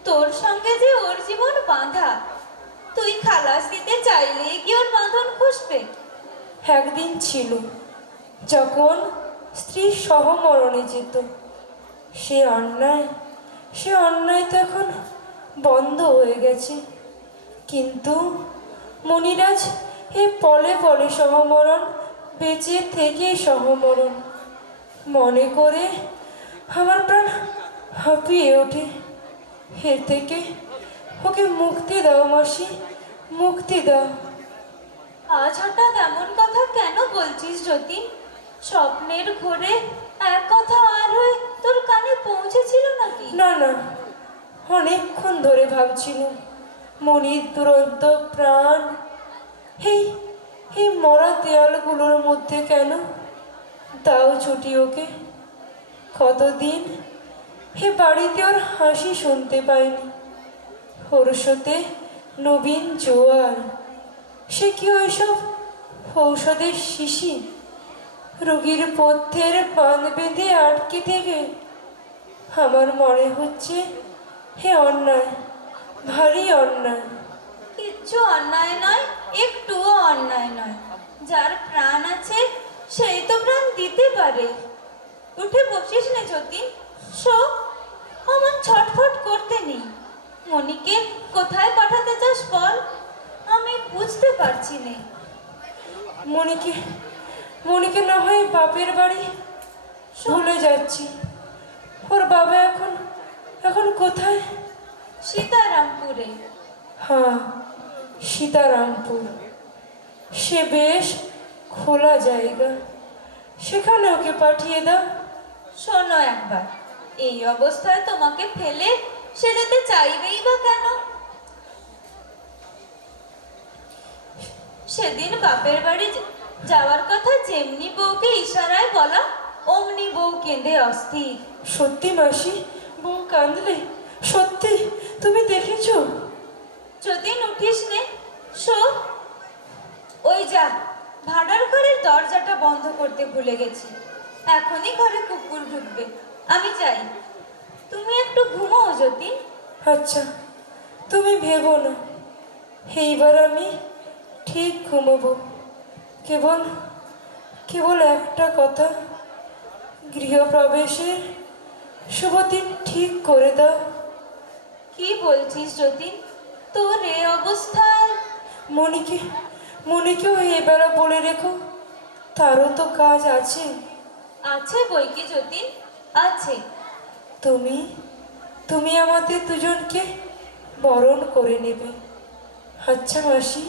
তোর সঙ্গে যে ওর জীবন বাঁধা, তুই খালাস দিতে চাইলেই কি ওর বাঁধন খুসবে? একদিন ছিল যখন স্ত্রী সহমরণে যেত। সে অন্যায় তো এখন বন্ধ হয়ে গেছে। কিন্তু মনিরাজ এ পলে পলে সহমরণ, বেঁচে থেকে সহমরণ মনে করে আমার প্রাণ হাঁপিয়ে ওঠে। এর থেকে ওকে মুক্তি দাও মাসি, মুক্তি দাও। আজ হঠাৎ এমন কথা কেন বলছিস যতীন? স্বপ্নের ঘোরে এক কথা আর হয়ে তোর কানে পৌঁছেছিল নাকি? না না, অনেকক্ষণ ধরে ভাবছিল মনির দুরন্ত প্রাণ এই এই মরা দেয়ালগুলোর মধ্যে কেন? দাও ছুটি ওকে। কতদিন এ বাড়িতে ওর হাসি শুনতে পাইনি। হর্ষতে নবীন জোয়ার, সে কি ওইসব ঔষধের শিশি? রোগীর পথ্যের বাঁধ বেঁধে আটকে থেকে আমার মনে হচ্ছে হে অন্যায়, ভারী অন্যায়। কিচ্ছু অন্যায় নয়, একটুও অন্যায় নয়। যার প্রাণ আছে সেই তো প্রাণ দিতে পারে। উঠে বসিস না যতীন, শো। আমার ছটফট করতে নেই। মনিকে কোথায় পাঠাতে চাস বল, আমি বুঝতে পারছি না। মনিকে মনিকে না হয় বাপের বাড়ি ভুলে যাচ্ছি। ওর বাবা এখন এখন কোথায়? সীতারামপুরে। হ্যাঁ, সীতারামপুর। সে বেশ খোলা জায়গা, সেখানে ওকে পাঠিয়ে দাও। শোনো একবার, এই অবস্থায় তোমাকে ফেলে সে যেতে চাইবেই বা কেন? সেদিন বাপের বাড়ি যাওয়ার কথা যেমনি বউকে ইশারায় বলা, অমনি বউ কেঁদে অস্থির। সত্যি মাসি, বউ কাঁদলে? সত্যি? তুমি দেখেছো? যতীন উঠিস নে, শো। ওই যা, ভাড়ার ঘরের দরজাটা বন্ধ করতে ভুলে গেছি। এখনই ঘরে কুকুর ঢুকবে, আমি যাই। তুমি একটু ঘুমোও যতীন। আচ্ছা, তুমি ভেবো না, এইবার আমি ঠিক ঘুমোবো। কেবল কেবল একটা কথা, গৃহপ্রবেশের শুভদিন ঠিক করে দাও। কি বলছিস যতীন? তোর এ অবস্থায়? মনিকেও এবেলা বলে রেখো, তারও তো কাজ আছে। আছে বই কি যতীন, আছে। তুমি তুমি আমাদের দুজনকে বরণ করে নেবে। আচ্ছা মাসি,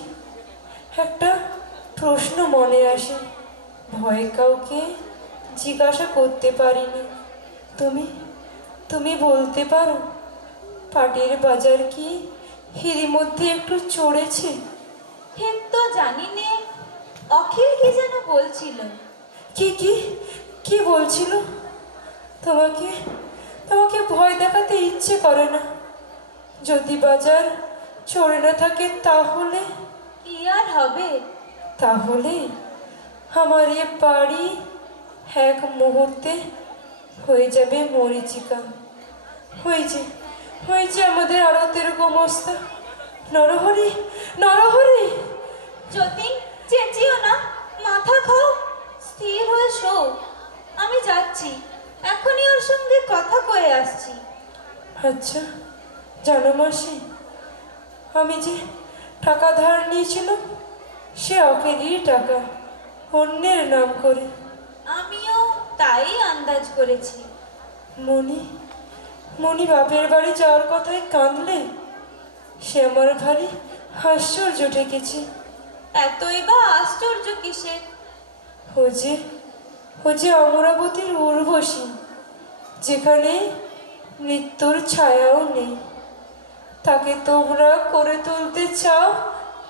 একটা প্রশ্ন মনে আসে, ভয়ে কাউকে জিজ্ঞাসা করতে পারিনি। তুমি তুমি বলতে পারো, পাটের বাজার কি হিরি মধ্যে একটু চড়েছে? ঠিক তো জানি নে, অখিল কি যেন বলছিল। কি কি কি বলছিল? তোমাকে তোমাকে ভয় দেখাতে ইচ্ছে করে না। যদি বাজার চড়ে না থাকে তাহলে? কি আর হবে? তাহলে আমার এ বাড়ি এক মুহূর্তে হয়ে যাবে মরীচিকা। হয়েছে আমাদের আড়তের গোমস্তা। নরহরি, নরহরি! যতীন, চেঁচিও না, মাথা খাও, স্থির হয়ে শো। আমি যাচ্ছি, এখনই ওর সঙ্গে কথা কয়ে আসছি। আচ্ছা, জানো মাসি, আমি যে টাকা ধার নিয়েছিলাম সে অকেরই টাকা, অন্যের নাম করে। আমিও তাই আন্দাজ করেছি। মণি মণি বাপের বাড়ি যাওয়ার কথায় কাঁদলে, সে আমার ভারী আশ্চর্য ঠেকেছে। এতই বা আশ্চর্য কিসের? ও যে অমরাবতীর উর্বশী, যেখানে মৃত্যুর ছায়াও নেই। তাকে তোমরা করে তুলতে চাও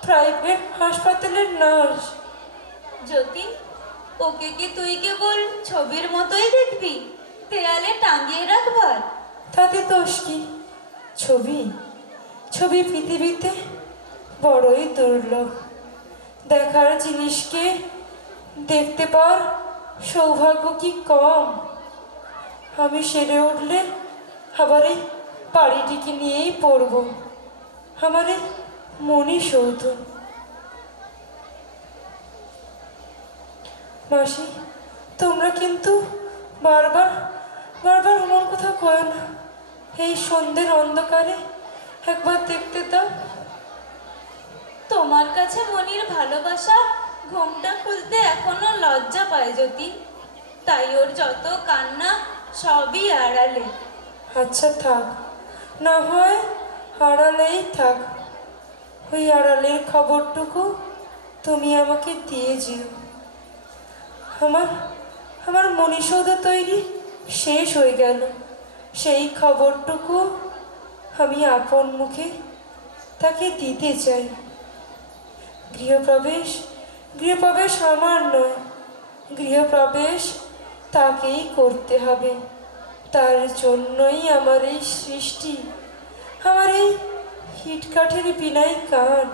প্রাইভেট হাসপাতালের নার্স। যতীন, ওকে কি তুই কেবল ছবির মতোই দেখবি, দেয়ালে টাঙিয়ে রাখবার? তাতে দোষ কি? ছবি ছবি পৃথিবীতে বড়ই দুর্লভ। দেখার জিনিসকে দেখতে পাওয়ার সৌভাগ্য কি কম? আমি সেরে উঠলে আবার এই বাড়িটিকে নিয়েই পড়ব, আমার এই মণিসৌধ। মাসি, তোমরা কিন্তু বারবার বারবার আমার কথা কয় না। এই সন্ধ্যের অন্ধকারে একবার দেখতে দাও। তোমার কাছে মনির ভালোবাসা ঘোমটা খুলতে এখনো লজ্জা পায় যতীন, তাই ওর যত কান্না সবই আড়ালে। আচ্ছা থাক, না হয় আড়ালেই থাক। ওই আড়ালের খবরটুকু তুমি আমাকে দিয়ে যেও। আমার আমার মণিসৌধ তৈরি শেষ হয়ে গেল, সেই খবরটুকু আমি আপন মুখে তাকে দিতে চাই। গৃহপ্রবেশ আমার নয়, গৃহপ্রবেশ তাকেই করতে হবে। তার জন্যই আমার এই সৃষ্টি, আমার এই হিটকাঠের বিনাই কান।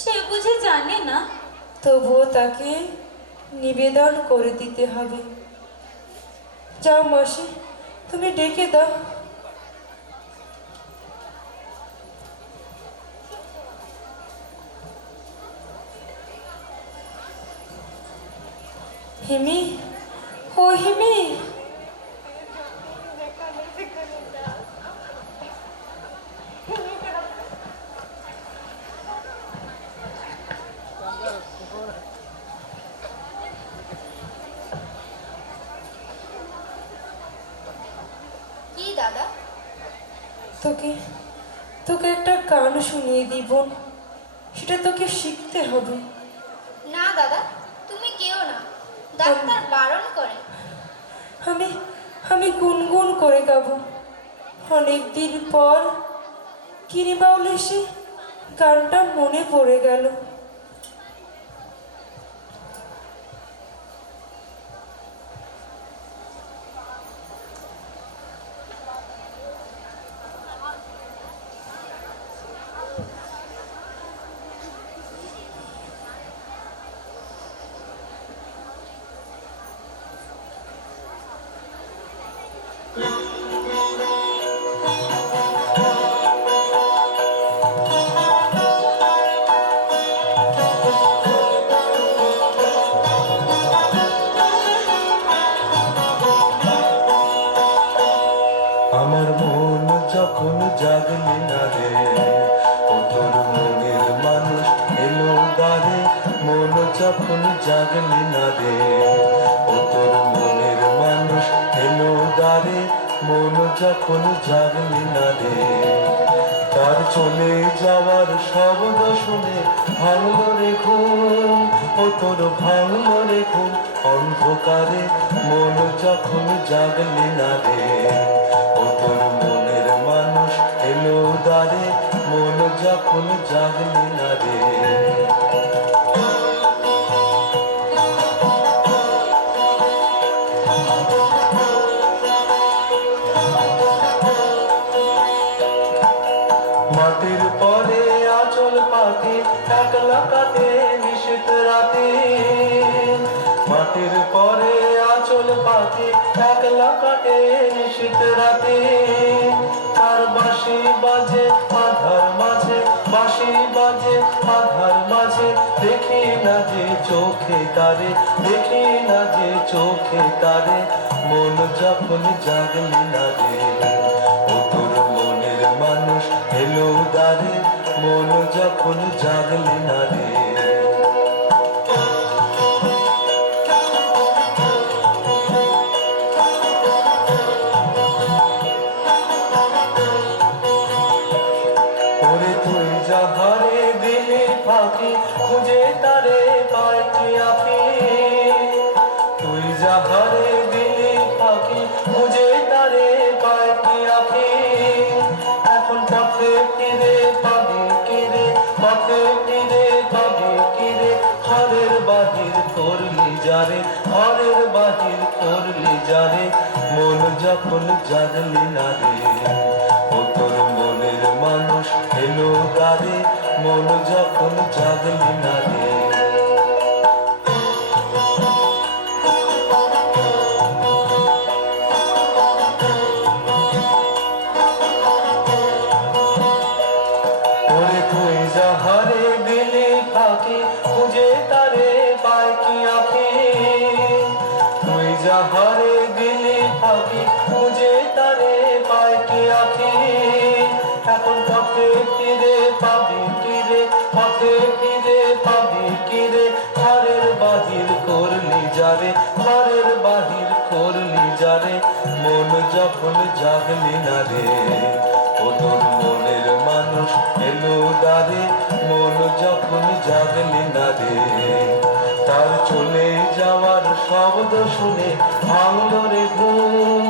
সে বুঝে জানে না? তবুও তাকে নিবেদন করে দিতে হবে। যাও মাসি, তুমি ডেকে দাও। হিমি, ও হিমি! কি দাদা? তোকে তোকে একটা গান শুনিয়ে দিব, সেটা তোকে শিখতে হবে। না দাদা, তুমি কেউ না, ডাক্তার বারণ করে। আমি আমি গুনগুন করে গাবো। অনেকদিন পর কিনি বাউল এসে গানটা মনে পড়ে গেল। আমার মন যখন জাগলি না রে, ও তোর মনের মানুষ এলো দ্বারে। মন যখন জাগলি না রে, ও তোর মনের মানুষ এলো দ্বারে। মন যখন জাগলি না রে তার চলে যাওয়ার শব্দ শুনে ভাঙলো রে ঘুম ও তোর ভাঙলো রে ঘুম অন্ধকারে মন যখন জাগলি না রে ও তোর মনের মানুষ এলো দ্বারে মন যখন জাগলি না রে মাটির পরে আঁচল পাখি একলা কাটে নিশীত রাতে মাটির পরে আঁচল পাখি একলা কাটে নিশীত রাতে তার বাঁশি বাজে আধার মাঝে বাঁশি বাজে আধার মাঝে দেখি না যে চোখে তারে দেখি না যে চোখে তারে মন যখন জাগলি না রে ও তোর মনের মানুষ এলো দ্বারে মন যখন জাগলি না রে ওরে তুই যাহারে দিলি ফাঁকি খুঁজে তারে পাইটি আঁকি তুই যাহারে দিলি ফাঁকি খুঁজে তারে পাইটি আঁকি এখন পথে ফিরে পাবি কিরে পথে ফিরে পাবি কিরে ঘরের বাহির করলি যারে ঘরের বাহির করলি যারে মন যখন জাগলি না রে ও তোর মনের মানুষ এলো দ্বারে মন যখন জাগলি না রে ওরে তুই যাহারে দিলি ফাঁকি খুঁজে তারে পাইকি আঁকি তুই যাহারে দিলি ফাঁকি খুঁজে তারে পাইকি আঁকি এখন পথে ফিরে পাবি কিরে পথে ফিরে পাবি কিরে ঘরের বাহির করলি যারে ঘরের বাহির করলি যারে মন যখন জাগলি না রে ও তোর মনের মানুষ এলো দ্বারে মন যখন জাগলি না রে তার চলে যাওয়ার শব্দ শুনে ভাঙলো রে ঘুম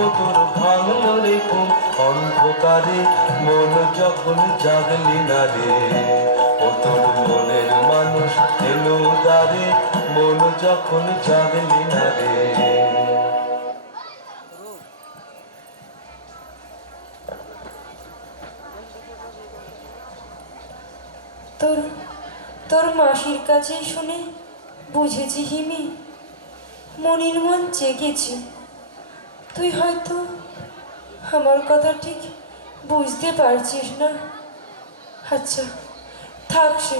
ও তোর ভাঙলো রে ঘুম অন্ধকারে মন যখন জাগলি না রে ও তোর মনের মানুষ এলো দ্বারে মন যখন জাগলি না রে তোর তোর মাসির কাছেই শুনে বুঝেছি হিমি মনির মন জেগেছে তুই হয়তো আমার কথা ঠিক বুঝতে পারছিস না আচ্ছা থাক সে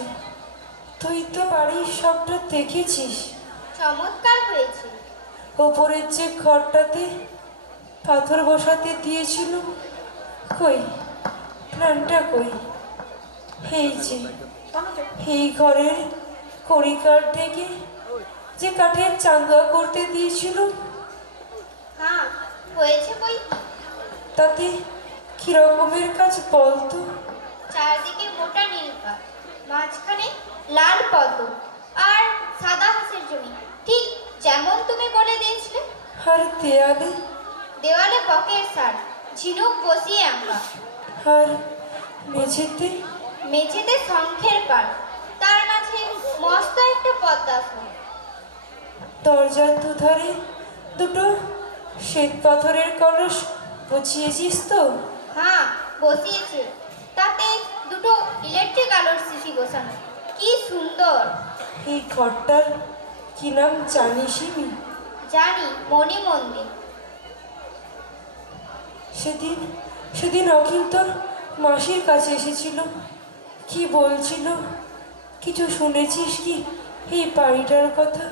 তুই তো বাড়ির সবটা দেখেছিস চমৎকার হয়েছে। ওপরের যে ঘরটাতে পাথর বসাতে দিয়েছিল কই প্ল্যানটা কই এই যে এই ঘরের কড়িকাঠ থেকে যে কাঠের চান্দা করতে দিয়েছিল হ্যাঁ হয়েছে কই। তাতে কি রকমের কাজ বলতো চারদিকে মোটা নীল কাঠ, মাঝখানে লাল পদ্ম আর সাদা হাঁসের জমি, ঠিক যেমন তুমি বলে দিয়েছিলে। আর দেয়ালে দেওয়ালে বকের সার, ঝিনুক বসিয়ে আঁকা। আর মেঝেতে মেঝেতে শঙ্খের কাঠ, তার মাঝে মস্ত একটা পদ্মাসন। দরজার দুধারে দুটো শ্বেত পাথরের কলস বসিয়েছিস তো হ্যাঁ বসিয়েছে, তাতে দুটো ইলেকট্রিক আলোর শিশি বসানো। কি সুন্দর। এই ঘরটার কি নাম জানিসই? জানি, মণি মন্দির। সেদিন সেদিন অখিল তোর মাসির কাছে এসেছিল, কি বলছিল? কিছু শুনেছিস কি এই বাড়িটার কথা?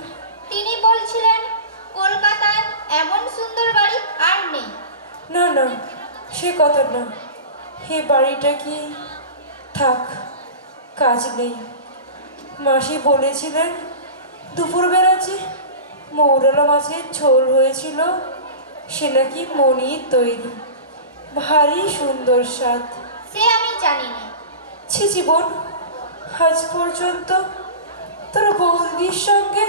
তিনি বলছিলেন কলকাতায় এমন সুন্দর বাড়ি আর নেই। না না, সে কথা না, এ বাড়িটা কি থাক, কাজ নেই। মাসি বলেছিলেন দুপুরবেলা যে মৌরলা মাছের ঝোল হয়েছিল সে নাকি মনির তৈরি। ভারী সুন্দর স্বাদ। সে আমি জানি না। ছি জীবন, আজ পর্যন্ত তোর বৌদির সঙ্গে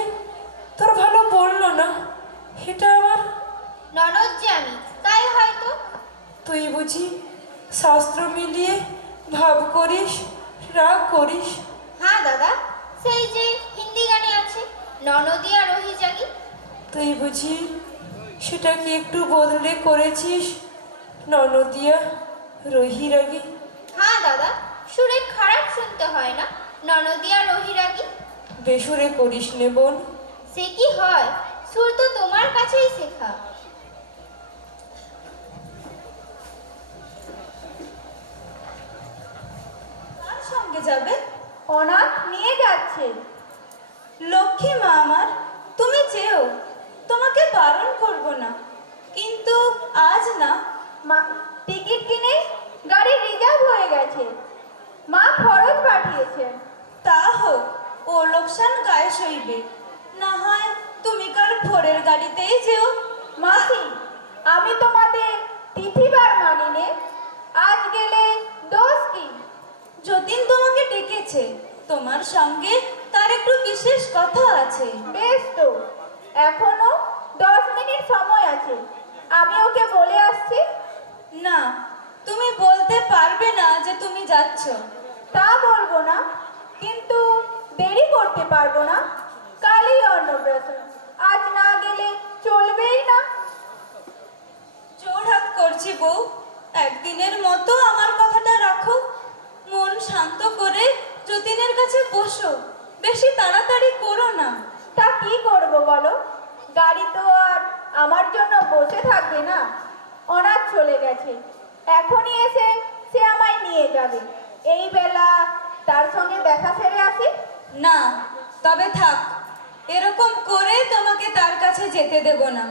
তোর ভালো বললো না, এটা আমার। ননদ যে আমি, তাই হয়তো। তুই বুঝি শাস্ত্র মিলিয়ে ভাব করিস, রাগ করিস? হ্যাঁ দাদা, সেই যে হিন্দি গানে আছে, ননদিয়া রহি জাগি। তুই বুঝি সেটাকে একটু বদলে করেছিস, ননদিয়া রহি রাগি? হ্যাঁ দাদা, সুরে খারাপ শুনতে হয় না, ননদিয়া রহি রাগি। বেসুরে করিস নে বোন। সে কি হয়, সুর তো তোমার কাছেই শেখা। কার সঙ্গে যাবে? অনাথ নিয়ে যাচ্ছে। লক্ষ্মী মা আমার, তুমি যেও, তোমাকে বারণ করব না, কিন্তু আজ না। মা টিকিট কিনে গাড়ি রিজার্ভ হয়ে গেছে, মা খরচ পাঠিয়েছে। তা হোক, ও লোকসান গায়ে সইবে, না হয় তুমি কাল ভোরের গাড়িতেই যেও। মাসি, আমি তোমাদের তিথিবার মানি নে, আজ গেলে দোষ কি? যতীন তোমাকে ডেকেছে, তোমার সঙ্গে তার একটু বিশেষ কথা আছে। বেশ তো, এখনো 10 মিনিট সময় আছে, আমি ওকে বলে আসছি। না, তুমি বলতে পারবে না যে তুমি যাচ্ছ। তা বলবো না, কিন্তু দেরি করতে পারবো না, কালই অন্নপ্রাশন, আজ না গেলে চলবেই না। জোড়হাত করছি বউ, একদিনের মতো আমার কথাটা রাখো। মন শান্ত করে যতীনের কাছে বসো, বেশি তাড়াতাড়ি করো না। তা কি করবো বলো, গাড়ি তো আর আমার জন্য বসে থাকবে না। অনাথ চলে গেছে, এখনই এসে সে আমায় নিয়ে যাবে। এই বেলা তার সঙ্গে দেখা সেরে আসি। না, তবে থাক, এরকম করে তোমাকে তার কাছে যেতে দেব না।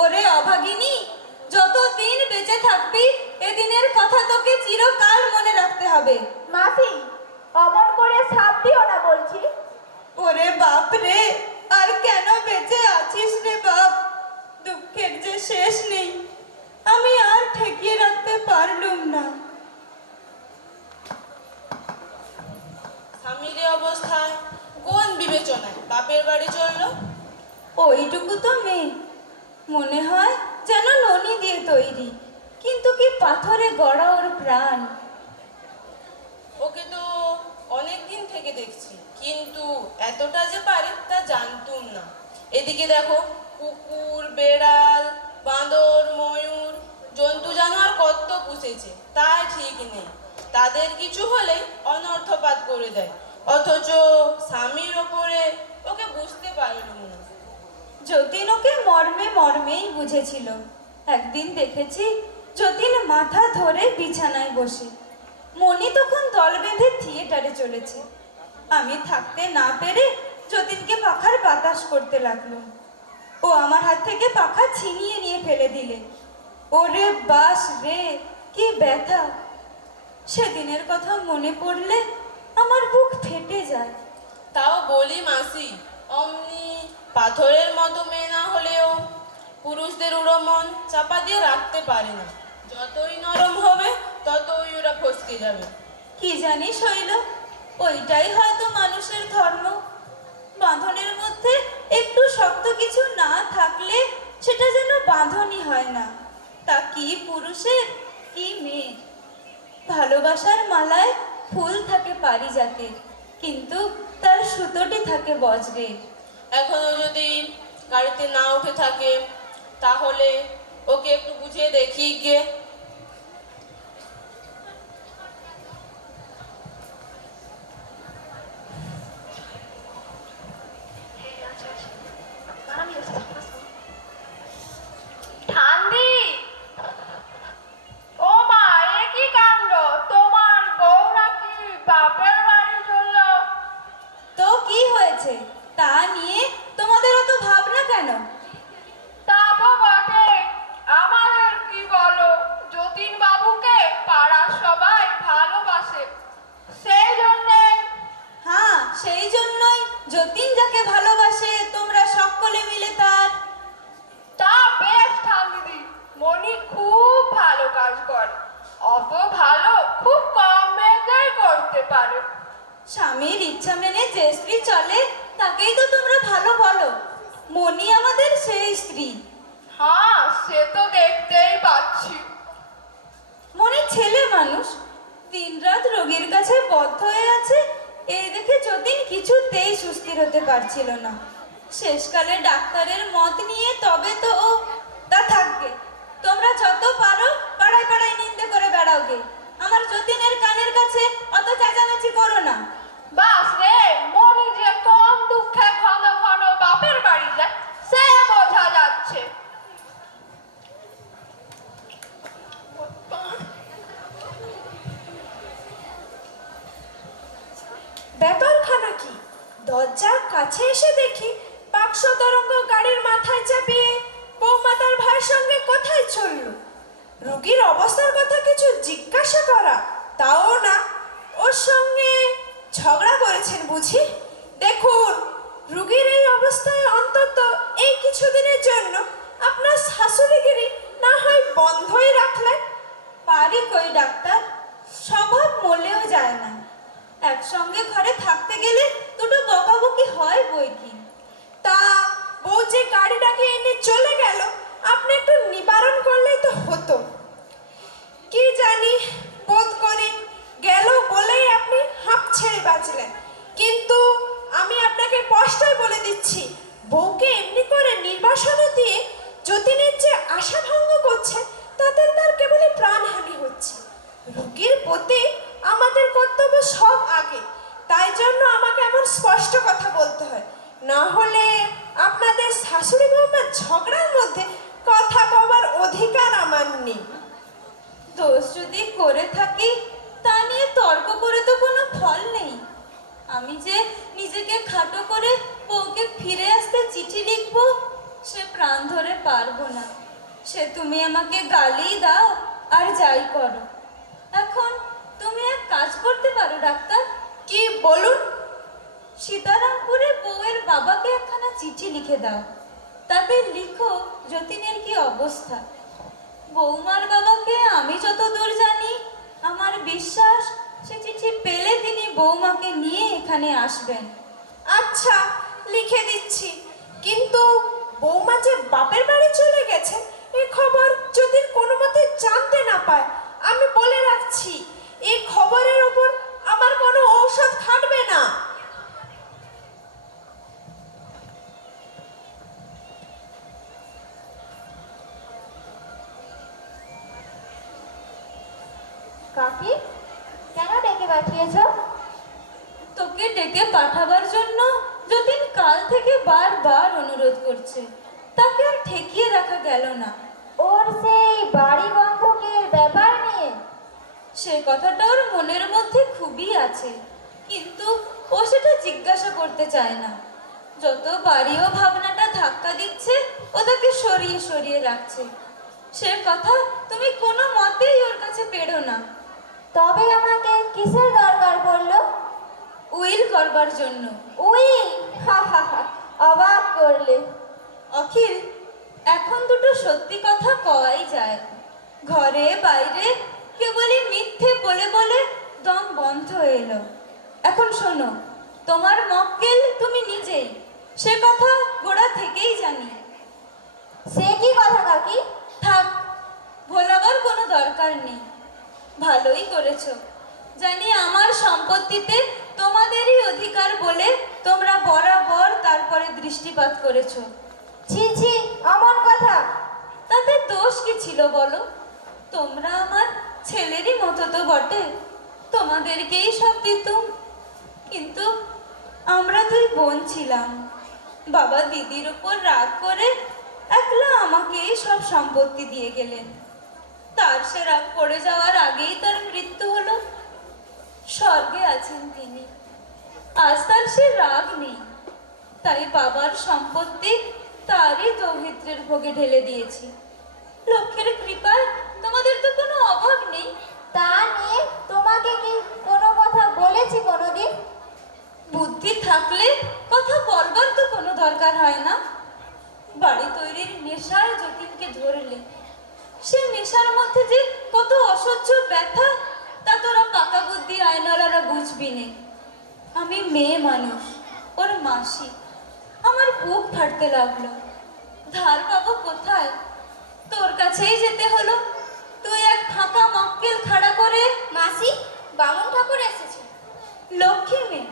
ওরে অভাগিনী, যতদিন বেঁচে থাকবি এদিনের কথা তোকে চিরকাল মনে রাখতে হবে। মাসি, অমন করে সাপ দিও না বলছি। ওরে বাপ রে, আর কেন বেঁচে আছিস রে বাপ? দুঃখের যে শেষ নেই, আমি আর ঠেকিয়ে রাখতে পারলুম না। স্বামীর এই অবস্থায় কোন বিবেচনায় বাপের বাড়ি চললো? ওইটুকু তো মেয়ে, মনে হয় যেন ননি দিয়ে তৈরি, কিন্তু কি পাথরে গড়া ওর প্রাণ। ওকে তো অনেক দিন থেকে দেখছি, কিন্তু এতটা যে পারে তা জানতুম না। এদিকে দেখো, কুকুর, বেড়াল, বাঁদর, ময়ূর, জন্তু জানোয়ার কত পুষেছে, তাই ঠিক নেই। তাদের কিছু হলেই অনর্থপাত করে দেয়, অথচ স্বামীর ওপরে ওকে বুঝতে পারলুম না। যতীন ওকে মর্মে মর্মেই বুঝেছিল। একদিন দেখেছি যতীন মাথা ধরে বিছানায় বসে, মনি তখন দল বেঁধে থিয়েটারে চলেছে। আমি থাকতে না পেরে যতীনকে পাখার বাতাস করতে লাগলাম। ও আমার হাত থেকে পাখা ছিনিয়ে নিয়ে ফেলে দিলে। ওরে বাস রে, কি ব্যথা! সেদিনের কথা মনে পড়লে আমার বুক ফেটে যায়। তাও বলি মাসি, অমনি পাথরের মতো মেয়ে না হলেও পুরুষদের উড়ো মন চাপা দিয়ে রাখতে পারে না। যতই নরম হবে ততই ওরা ফসকে যাবে। কি জানিস হইল, ওইটাই হয়তো মানুষের ধর্ম। বাঁধনের মধ্যে একটু শক্ত কিছু না থাকলে সেটা যেন বাঁধনই হয় না। তা কি পুরুষের, কি মেয়ের। ভালোবাসার মালায় ফুল থাকে পারিজাতের, কিন্তু তার সুতোটি থাকে বজ্রের। এখনো যদি গাড়িতে না উঠে থাকে, তাহলে ওকে একটু বুঝিয়ে দেখি গিয়ে। ঠান্দি, ও মা, এ কি কাণ্ড! তোমার বউ নাকি বাপের বাড়ি চলল? তো কি হয়েছে, তা নিয়ে তোমাদের অত ভাবনা কেন? তা তো বটে, আমাদের কি বলো? ইচ্ছা মেনে যে স্ত্রী চলে তাকেই তো তোমরা ভালো বলো। মনি আমাদের সেই স্ত্রী। হ্যাঁ, সে তো দেখতেই পাচ্ছি। মনি ছেলে মানুষ, দিনরাত রোগীর কাছে বদ্ধ হয়ে আছে। এই দেখে যতীন কিছুতেই সুস্থির হতে পারছিল না। শেষকালে ডাক্তারের মত নিয়ে তবে তো ও তা থাকবে। তোমরা যত পারো পাড়ায় পাড়ায় নিন্দে করে বেড়াওগে। আমার যতীনের কানের কাছে অত চেঁচামেচি করো না। বাস রে, মনি যে কম দুঃখে ঘন ঘন বাপের বাড়ি যায় সে বোঝা যাচ্ছে। ব্যাপারখানা কি? দরজার কাছে এসে দেখি বাক্স তরঙ্গ গাড়ির মাথায় চাপিয়ে বৌমা তার ভাইয়ের সঙ্গে কোথায় চলল। রোগীর অবস্থার কথা কিছু জিজ্ঞাসা করা তাও না, ওর সঙ্গে ঝগড়া করেছেন বুঝি। দেখুন, রোগীর এই অবস্থায় অন্তত এই কিছুদিনের জন্য আপনার শাশুড়িগিরি না হয় বন্ধই রাখলেন। পারি কই ডাক্তার, স্বভাব মলেও যায় না। একসঙ্গে ঘরে থাকতে গেলে দুটো বকাবকি হয় বই কি। তা বউ যে গাড়িটাকে এনে চলে গেল, আপনি একটু নিবারণ করলেই তো হতো। কি জানি, বোধ করি গেল বলেই আপনি হাঁপ ছেড়ে বাঁচলেন। কিন্তু আমি আপনাকে স্পষ্টই বলে দিচ্ছি, বউকে এমনি করে নির্বাসনে দিয়ে যতীনের যে আশা ভঙ্গ করছে তাতে তার কেবলই প্রাণহানি হচ্ছে। রোগীর প্রতি আমাদের কর্তব্য সব আগে, তাই জন্য আমাকে এমন স্পষ্ট কথা বলতে হয়। না হলে আপনাদের শাশুড়ি বৌমার ঝগড়ার মধ্যে কথা কবার অধিকার আমার নেই। দোষ যদি করে থাকি তা নিয়ে তর্ক করে তো কোনো ফল নেই। আমি যে নিজেকে খাটো করে বউকে ফিরে আসতে চিঠি লিখবো সে প্রাণ ধরে পারবো না। সে তুমি আমাকে গালি দাও আর যাই করো। এখন তুমি এক কাজ করতে পারো ডাক্তার। কি বলুন? সীতারামপুরে বউয়ের বাবাকে একখানা চিঠি লিখে দাও। তাতে লিখো যতীনের কি অবস্থা। বৌমার বাবাকে আমি যতদূর জানি, আমার বিশ্বাস সে চিঠি পেলে তিনি বৌমাকে নিয়ে এখানে আসবেন। আচ্ছা, লিখে দিচ্ছি। কিন্তু বৌমা যে বাপের বাড়ি চলে গেছে এ খবর যদি কোনো মতে জানতে না পায়, আমি বলে রাখছি এই খবরের উপর আমার কোনো ঔষধ খাটবে না। কাকি, কেন ডেকে পাঠিয়েছ? তোকে ডেকে পাঠাবার জন্য যতীন কাল থেকে বারবার অনুরোধ করছে, তাকে আর ঠেকিয়ে রাখা গেল না। ওর সেই বাড়ি বন্ধকের ব্যাপার নিয়ে? সে কথাটা ওর মনের মধ্যে খুবই আছে, কিন্তু ও সেটা জিজ্ঞাসা করতে চায় না। যত বাড়ি ও ভাবনাটা ধাক্কা দিচ্ছে ও তাকে সরিয়ে সরিয়ে রাখছে। সে কথা তুমি কোনো মতেই ওর কাছে পেড়ো না। তবে আমাকে কিসের দরকার পড়লো? উইল করবার জন্য। উইল? হা হা হা, অবাক করলে। অখিল, এখন দুটো সত্যি কথা কওয়াই যায়। ঘরে বাইরে কেবলই মিথ্যে বলে বলে দম বন্ধ হয়ে এলো। এখন শোনো, তোমার মক্কেল তুমি নিজেই, সে কথা গোড়া থেকেই জানি। সে কি কথা কাকি? থাক, ভোলাবার কোনো দরকার নেই। ভালোই করেছো। জানি আমার সম্পত্তিতে তোমাদেরই অধিকার বলে তোমরা বরাবর তারপরে দৃষ্টিপাত করেছো। ছি ছি, অমন কথা। তাতে দোষ কি ছিল বলো? তোমরা আমার ছেলেরই মতো তো বটে, তোমাদেরকেই সব দিতুম। কিন্তু আমরা দুই বোন ছিলাম। বাবা দিদির উপর রাগ করে একলা আমাকেই সব সম্পত্তি দিয়ে গেলেন। তার সে রাগ পড়ে যাওয়ার আগেই তার মৃত্যু হলো। স্বর্গে আছেন তিনি, আজ তার সে রাগ নেই। তাই বাবার সম্পত্তি তারই দৌহিত্রের ভোগে ঢেলে দিয়েছি। লক্ষ্যের কৃপায় তোমাদের তো কোনো অভাব নেই। তা নিয়ে তোমাকে কি কোনো কথা বলেছি কোনোদিন? বুদ্ধি থাকলে কথা বলবার তো কোনো দরকার হয় না। বাড়ি তৈরির নেশায় যতীনকে ধরলে, সে নেশার মধ্যে যে কত অসহ্য ব্যথা তা তোরা পাকা বুদ্ধি আয়নালারা বুঝবি নে। আমি মেয়ে মানুষ, ওর মাসি। আমার বুক ফাটতে লাগলো। ধার পাবো কোথায়? তোর কাছেই যেতে হলো। তুই এক ফাঁকা মক্কেল খাড়া করে। মাসি, বামুন ঠাকুর এসেছে। লক্ষ্মী মেয়ে,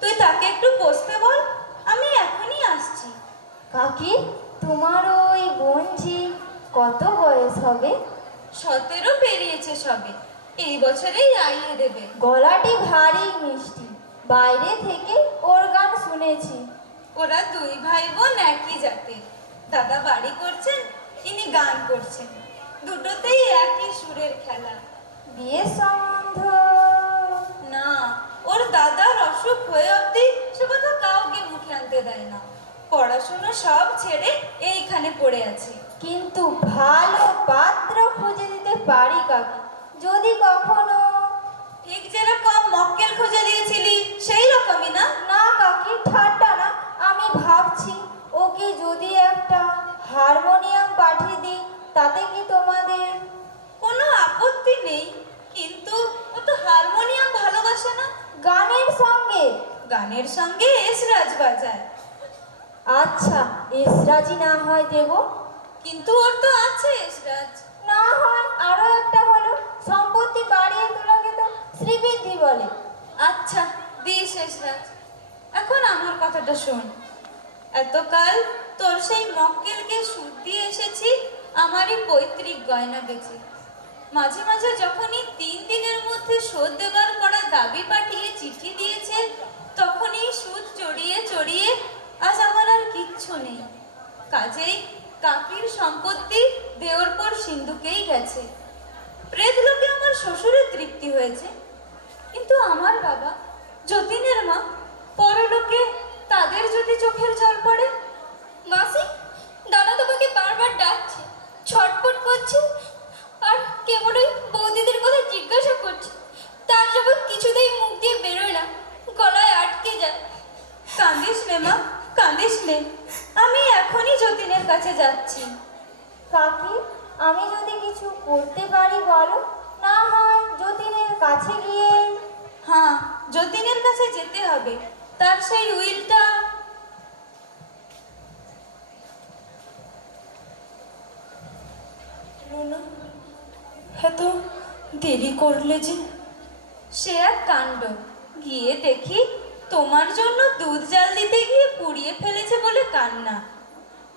তুই তাকে একটু বসতে বল, আমি এখনই আসছি। কাকি, তোমার ওই বোনঝি কত বয়স হবে? 17 পেরিয়েছে সবে, এই বছরেই আইয়ে দেবে। গলাটি ভারী মিষ্টি, বাইরে থেকে ওর গান শুনেছি। ওরা দুই ভাই বোন একই জাতের। দাদা বাড়ি করছেন, ইনি গান করছেন, দুটোতেই একই সুরের খেলা। বিয়ের সম্বন্ধ? না, ওর দাদার অসুখ হয়ে অবধি সে কথা কাউকে মুখে আনতে দেয় না। পড়াশোনা সব ছেড়ে এইখানে পড়ে আছে। কিন্তু ভালো পাত্র খুঁজে দিতে পারি কাকি, যদি কখনো। ঠিক যেরকম মক্কেল খুঁজে দিয়েছিলি সেই রকমই না? না কাকি, ঠাট্টা না। আমি ভাবছি ওকে যদি একটা হারমোনিয়াম পাঠিয়ে দিই, তাতে কি তোমাদের? কোনো আপত্তি নেই, কিন্তু ও তো হারমোনিয়াম ভালোবাসে না। গানের সঙ্গে? গানের সঙ্গে এসরাজ বাজায়। আচ্ছা, এসরাজি না হয় দেব। কিন্তু ওর তো আছে এসরাজ। না হয় আরো একটা হলো, সম্পত্তি বাড়িয়ে তোলাকে তো শ্রীবৃদ্ধি বলে। আচ্ছা, দিস এসরাজ। এখন আমার কথাটা শোন। এতকাল তোর সেই মক্কেলকে সুদ দিয়ে এসেছি আমারই পৈতৃক গয়না বেচে। মাঝে মাঝে যখনই 3 দিনের মধ্যে শোধ দেবার করা দাবি পাঠিয়ে চিঠি দিয়েছে, তখনই সুদ চড়িয়ে চড়িয়ে আজ আমার আর কিচ্ছু নেই। কাজেই কাকির সম্পত্তি দেওর পর সিন্ধুকেই গেছে। প্রেত লোকে আমার শ্বশুরের তৃপ্তি হয়েছে, কিন্তু আমার বাবা যতীনের মা পরলোকে, তাদের যদি চোখের জল পড়ে। মাসি, দাদা তোমাকে বারবার ডাকছে, ছটফট করছে, আর কেবলই বৌদিদের কথা জিজ্ঞাসা করছে। তার জবাব কিছুতেই মুখ দিয়ে বেরোয় না, গলায় আটকে যায়। কাঁদিস নে মা, কাঁদিস নে। আমি এখনই যতীনের কাছে যাচ্ছি। কাকি, আমি যদি কিছু করতে পারি বলো, না হয় যতীনের কাছে গিয়ে। হ্যাঁ, যতীনের কাছে যেতে হবে। তার সেই উইলটা। রুনা, এত দেরি করলে যে? সে এক কাণ্ড। গিয়ে দেখি তোমার জন্য দুধ জাল দিতে গিয়ে পুড়িয়ে ফেলেছে বলে কান্না।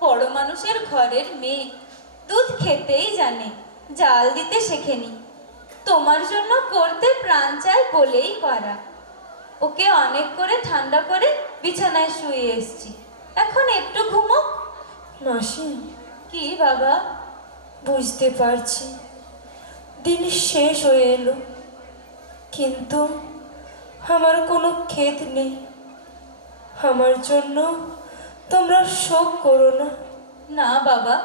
বড় মানুষের ঘরের মেয়ে, দুধ খেতেই জানে, জাল দিতে শেখেনি। তোমার জন্য করতে প্রাণ চায় বলেই করা। ওকে অনেক করে ঠান্ডা করে বিছানায় শুয়ে এসছি, এখন একটু ঘুমো। মাসি, কি বাবা? বুঝতে পারছি দিন শেষ হয়ে এলো, কিন্তু আমার কোনো ক্ষেত নেই। আমার জন্য তোমরা শোক করো না। না বাবা,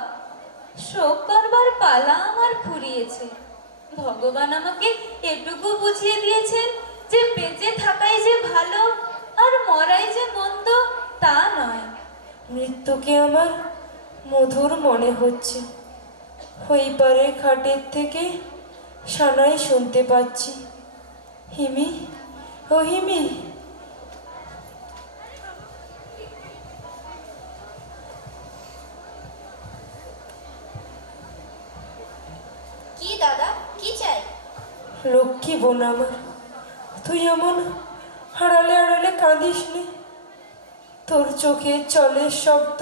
শোক করবার পালা আমার ফুরিয়েছে। ভগবান আমাকে এটুকু বুঝিয়ে দিয়েছেন যে বেঁচে থাকাই যে ভালো আর মরাই যে মন্দ তা নয়। মৃত্যুকে আমার মধুর মনে হচ্ছে। ওই পারে খাটের থেকে সানাই শুনতে পাচ্ছি, হিমি, ও হিমি। কি দাদা, কি চাই? লক্ষ্মী বোন আমার, তুই এমন আড়ালে আড়ালে কাঁদিস নি। তোর চোখে জলের শব্দ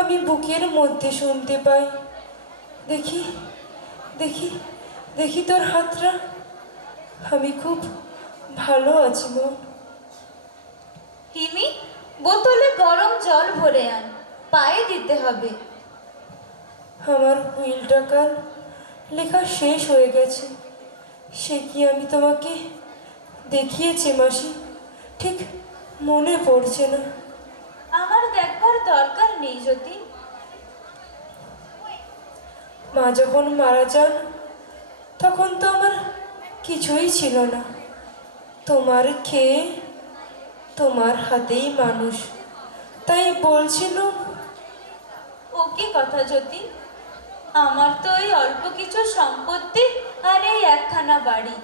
আমি বুকের মধ্যে শুনতে পাই। দেখি দেখি দেখি তোর হাতটা। আমি খুব ভালো আছি বোন। হিমি, বোতলে গরম জল ভরে আন, পায়ে দিতে হবে। আমার হুইল টাকার লেখা শেষ হয়ে গেছে। সে কি আমি তোমাকে দেখিয়েছি মাসি? ঠিক মনে পড়ছে না। আমার দেখবার দরকার নেই যতীন। মা যখন মারা যান তখন তো আমার কিছুই ছিল না। তোমার খেয়ে তোমার হাতেই মানুষ, তাই বলছিলাম। ও কি কথা যতীন? আমার তো এই অল্প কিছু সম্পত্তি আর এই একখানা বাড়ি,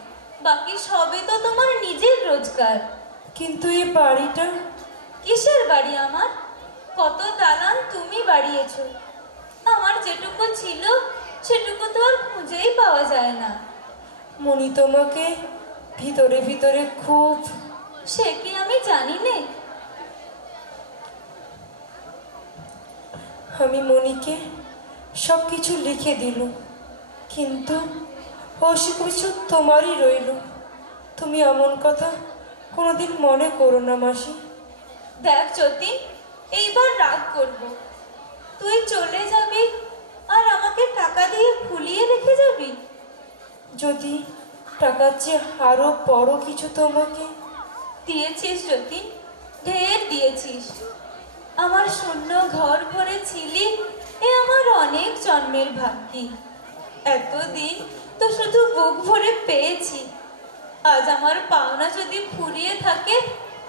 বাকি সবই তো তোমার নিজের রোজগার। কিন্তু এই বাড়িটা কিসের বাড়ি আমার? কত দালান তুমি বাড়িয়েছো। আমার যেটুকু ছিল সেটুকু তো আর খুঁজেই পাওয়া যায় না। মনি তোমাকে ভিতরে ভিতরে খুব, সে কি আমি জানি নে? আমি মনিকে সব কিছু লিখে দিল, কিন্তু ও সে কিছু তোমারই রইল। তুমি এমন কথা কোনোদিন মনে করো না মাসি। দেখ যতীন, এইবার রাগ করব। তুই চলে যাবি আর আমাকে টাকা দিয়ে ভুলিয়ে রেখে যাবি। যদি টাকার চেয়ে আরো বড় কিছু তোমাকে দিয়েছিস যতীন, ঢের দিয়েছিস। আমার শূন্য ঘর ভরে ছিলি, এ আমার অনেক জন্মের ভাগ্যি। এতদিন তো শুধু বুক ভরে পেয়েছি। আজ আমার পাওনা যদি ফুরিয়ে থাকে,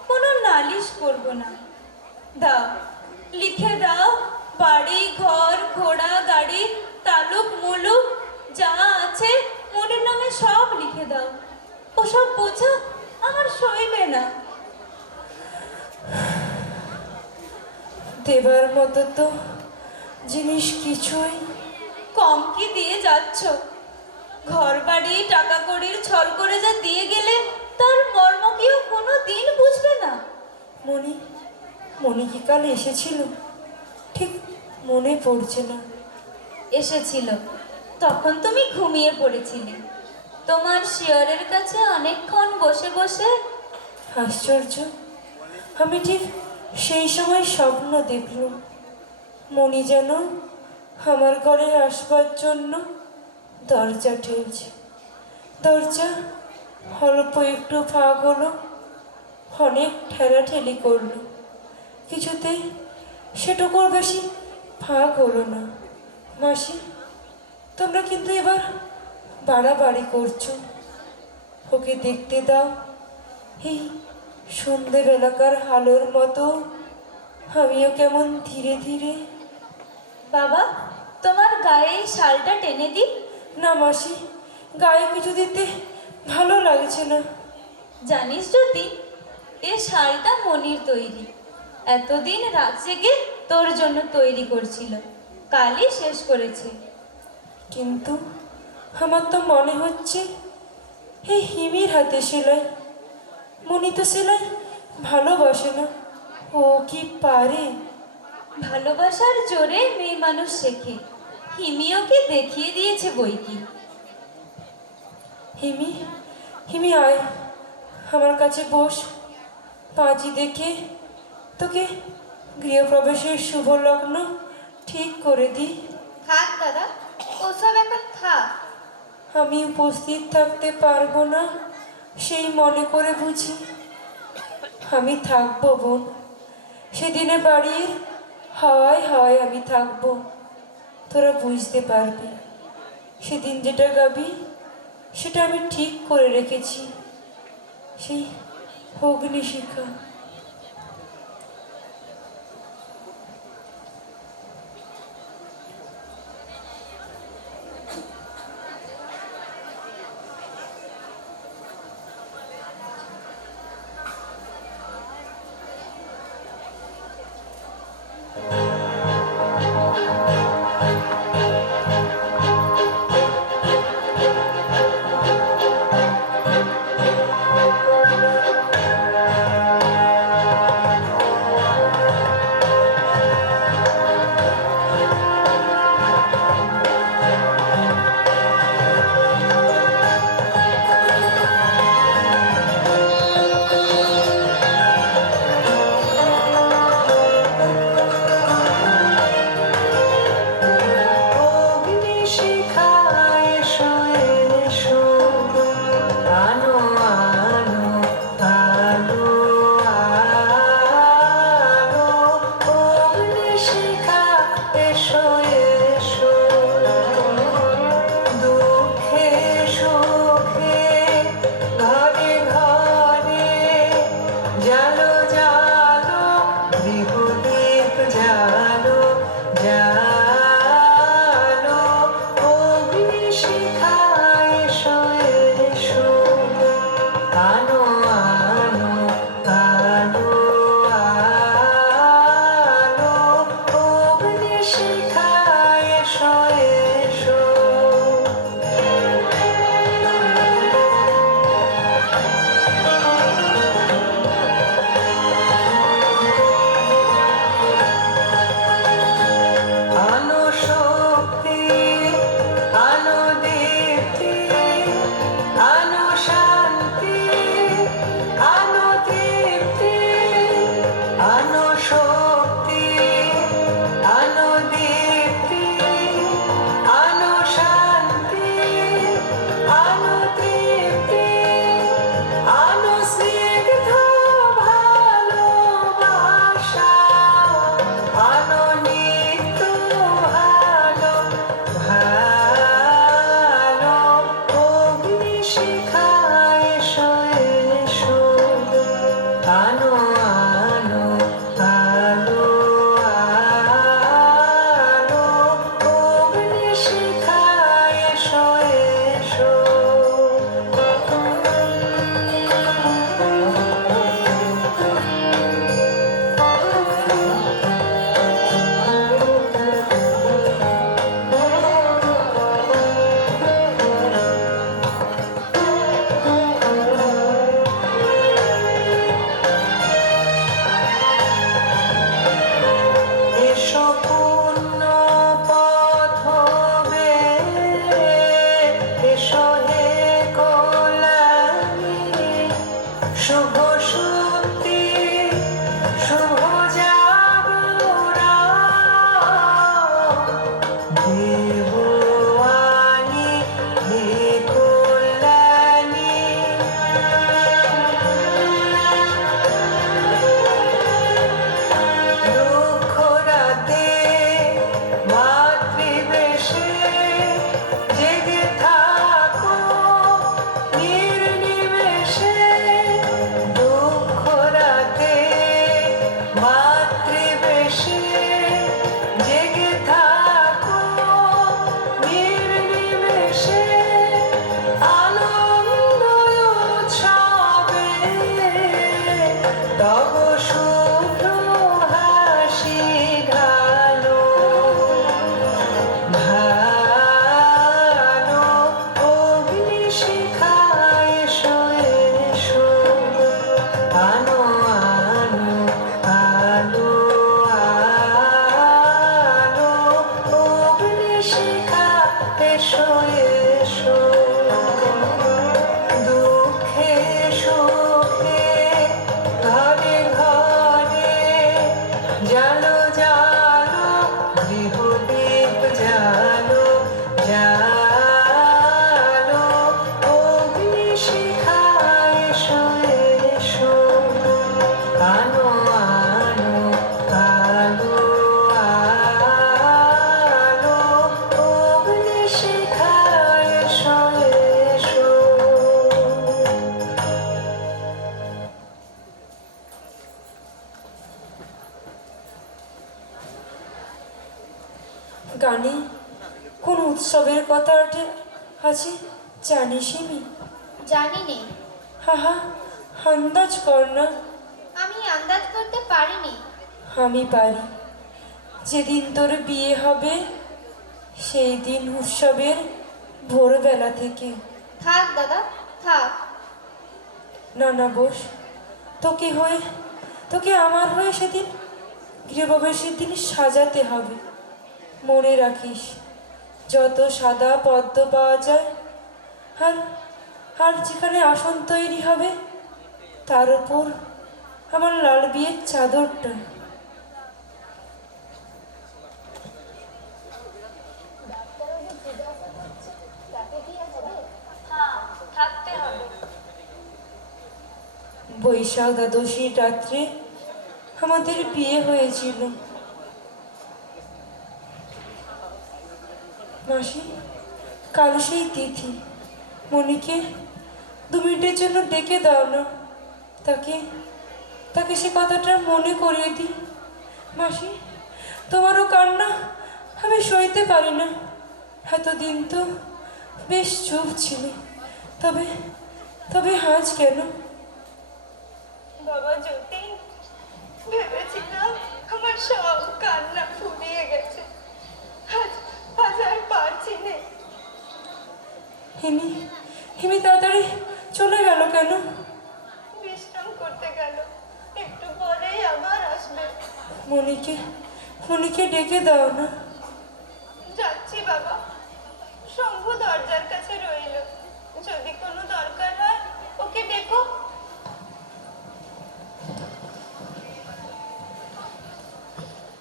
কোনো নালিশ করব না। দাও, লিখে দাও, বাড়ি ঘর ঘোড়া গাড়ি তালুক মুলুক যা আছে মনের নামে সব লিখে দাও। ওসব বোঝা আমার সইবে না। দেবার মতো তো জিনিস কিছুই। কম কি দিয়ে যাচ্ছ? ঘর বাড়ি টাকা কড়ির ছল করে যা দিয়ে গেলে তার মর্ম কেউ কোনো দিন বুঝবে না। মনি মনি কি কাল এসেছিল? ঠিক মনে পড়ছে না। এসেছিল, তখন তুমি ঘুমিয়ে পড়েছিলে। তোমার শিয়রের কাছে অনেকক্ষণ বসে বসে। আশ্চর্য, আমি ঠিক সেই সময় স্বপ্ন দেখলুম মনি যেন আমার ঘরে আসবার জন্য দরজা ঠেলছে। দরজা অল্প একটু ফাঁক হলো, অনেক ঠেলাঠেলি করলো, কিছুতেই সেটুকুর বেশি ফাঁক হলো না। মাসি, তোমরা কিন্তু এবার বাড়াবাড়ি করছো। ওকে দেখতে দাও। এই সন্ধেবেলাকার আলোর মতো আমিও কেমন ধীরে ধীরে। বাবা, তোমার গায়ে এই শালটা টেনে দিই? না মাসি, গায়ে কিছু দিতে ভালো লাগছে না। জানিস যদি, এ শালটা মনির তৈরি। এতদিন রাত জেগে তোর জন্য তৈরি করছিল, কালই শেষ করেছে। কিন্তু আমার তো মনে হচ্ছে এই হিমির হাতে সেলাই। মনি তো সেলাই ভালোবাসে না, ও কি পারে? ভালোবাসার জোরে মেয়ে মানুষ শেখে, হিমিওকে দেখিয়ে দিয়েছে বই কি। হিমি, হিমি আয় আমার কাছে বস। পাঁচি দেখে তোকে গৃহপ্রবেশের শুভ লগ্ন ঠিক করে দিই। থাক দাদা, ওসব এখন থাক। আমি উপস্থিত থাকতে পারবো না সেই মনে করে বুঝি? আমি থাকবো বোন, সেদিনে বাড়ির হাওয়ায় হাওয়ায় আমি থাকবো। তোরা বুঝতে পারবি। সেদিন যেটা গাবি সেটা আমি ঠিক করে রেখেছি, সেই অগ্নিশিখা। শিখা এসো এসো আনো আনো আলো আলো অগ্নি শিখা এসো এসো এসো পূর্ণ পথ বেয়ে, এসো হে কল্যাণী, শুভ শক্তি শুভ জাগরণ দেবয়ানী হে কল্যাণী দুঃখ রাতে মাতৃবেশে জেগে থাকো নির্নিমেষে দুঃখ রাতে মাতৃবেশে জেগে থাকো নির্নিমেষে আনন্দ উৎসবে তব শুভ্র হাসি ঢালো ঢালো অগ্নি শিখা এসো এসো আনো আনো আলো আলো অগ্নি শিখা এসো এসো দুঃখে সুখে ঘরে ঘরে জালো জালো গৃহদীপ জালো জালো অগ্নি শিখা এসো এসো আনো আনো আলো আলো অগ্নি শিখা এসো এসো গানে কোন উৎসবের কথা আছে জানিস মি? জানি নে, হাহা আন্দাজ কর না। আমি আন্দাজ করতে পারিনি। আমি পারি। যেদিন তোর বিয়ে হবে সেই দিন উৎসবের ভোরবেলা থেকে। থাক দাদা থাক। না না বস, তোকে আমার হয়ে সেদিন গৃহপ্রবেশের দিন সাজাতে হবে। মনে রাখিস যত সাদা পদ্ম পাওয়া যায় আর আর যেখানে আসন তৈরি হবে তার উপর আমার লাল বিয়ের চাদরটা। থাকতে হবে। বৈশাখ দ্বাদশীর রাত্রে আমাদের বিয়ে হয়েছিল। মাসি কাল সেই তিথি। মনিকে 2 মিনিটের জন্য ডেকে দাও না, তাকে সে কথাটা মনে করিয়ে দিই। মাসি তোমারও কান্না আমি সইতে পারি না। এতদিন তো বেশ চুপ ছিলে, তবে আজ কেন? বাবা যতীন, ভেবেছিলাম আমার সব কান্না ফুরিয়ে গেছে, আজ আর পারছি না। হিমি তাড়াতাড়ি চলে গেল কেন? বিশ্রাম করতে গেল, একটু পরেই আবার আসবে। মনিকে ডেকে দাও না। যাচ্ছি বাবা, শম্ভু দরজার কাছে রইল, যদি কোনো দরকার হয় ওকে ডেকো।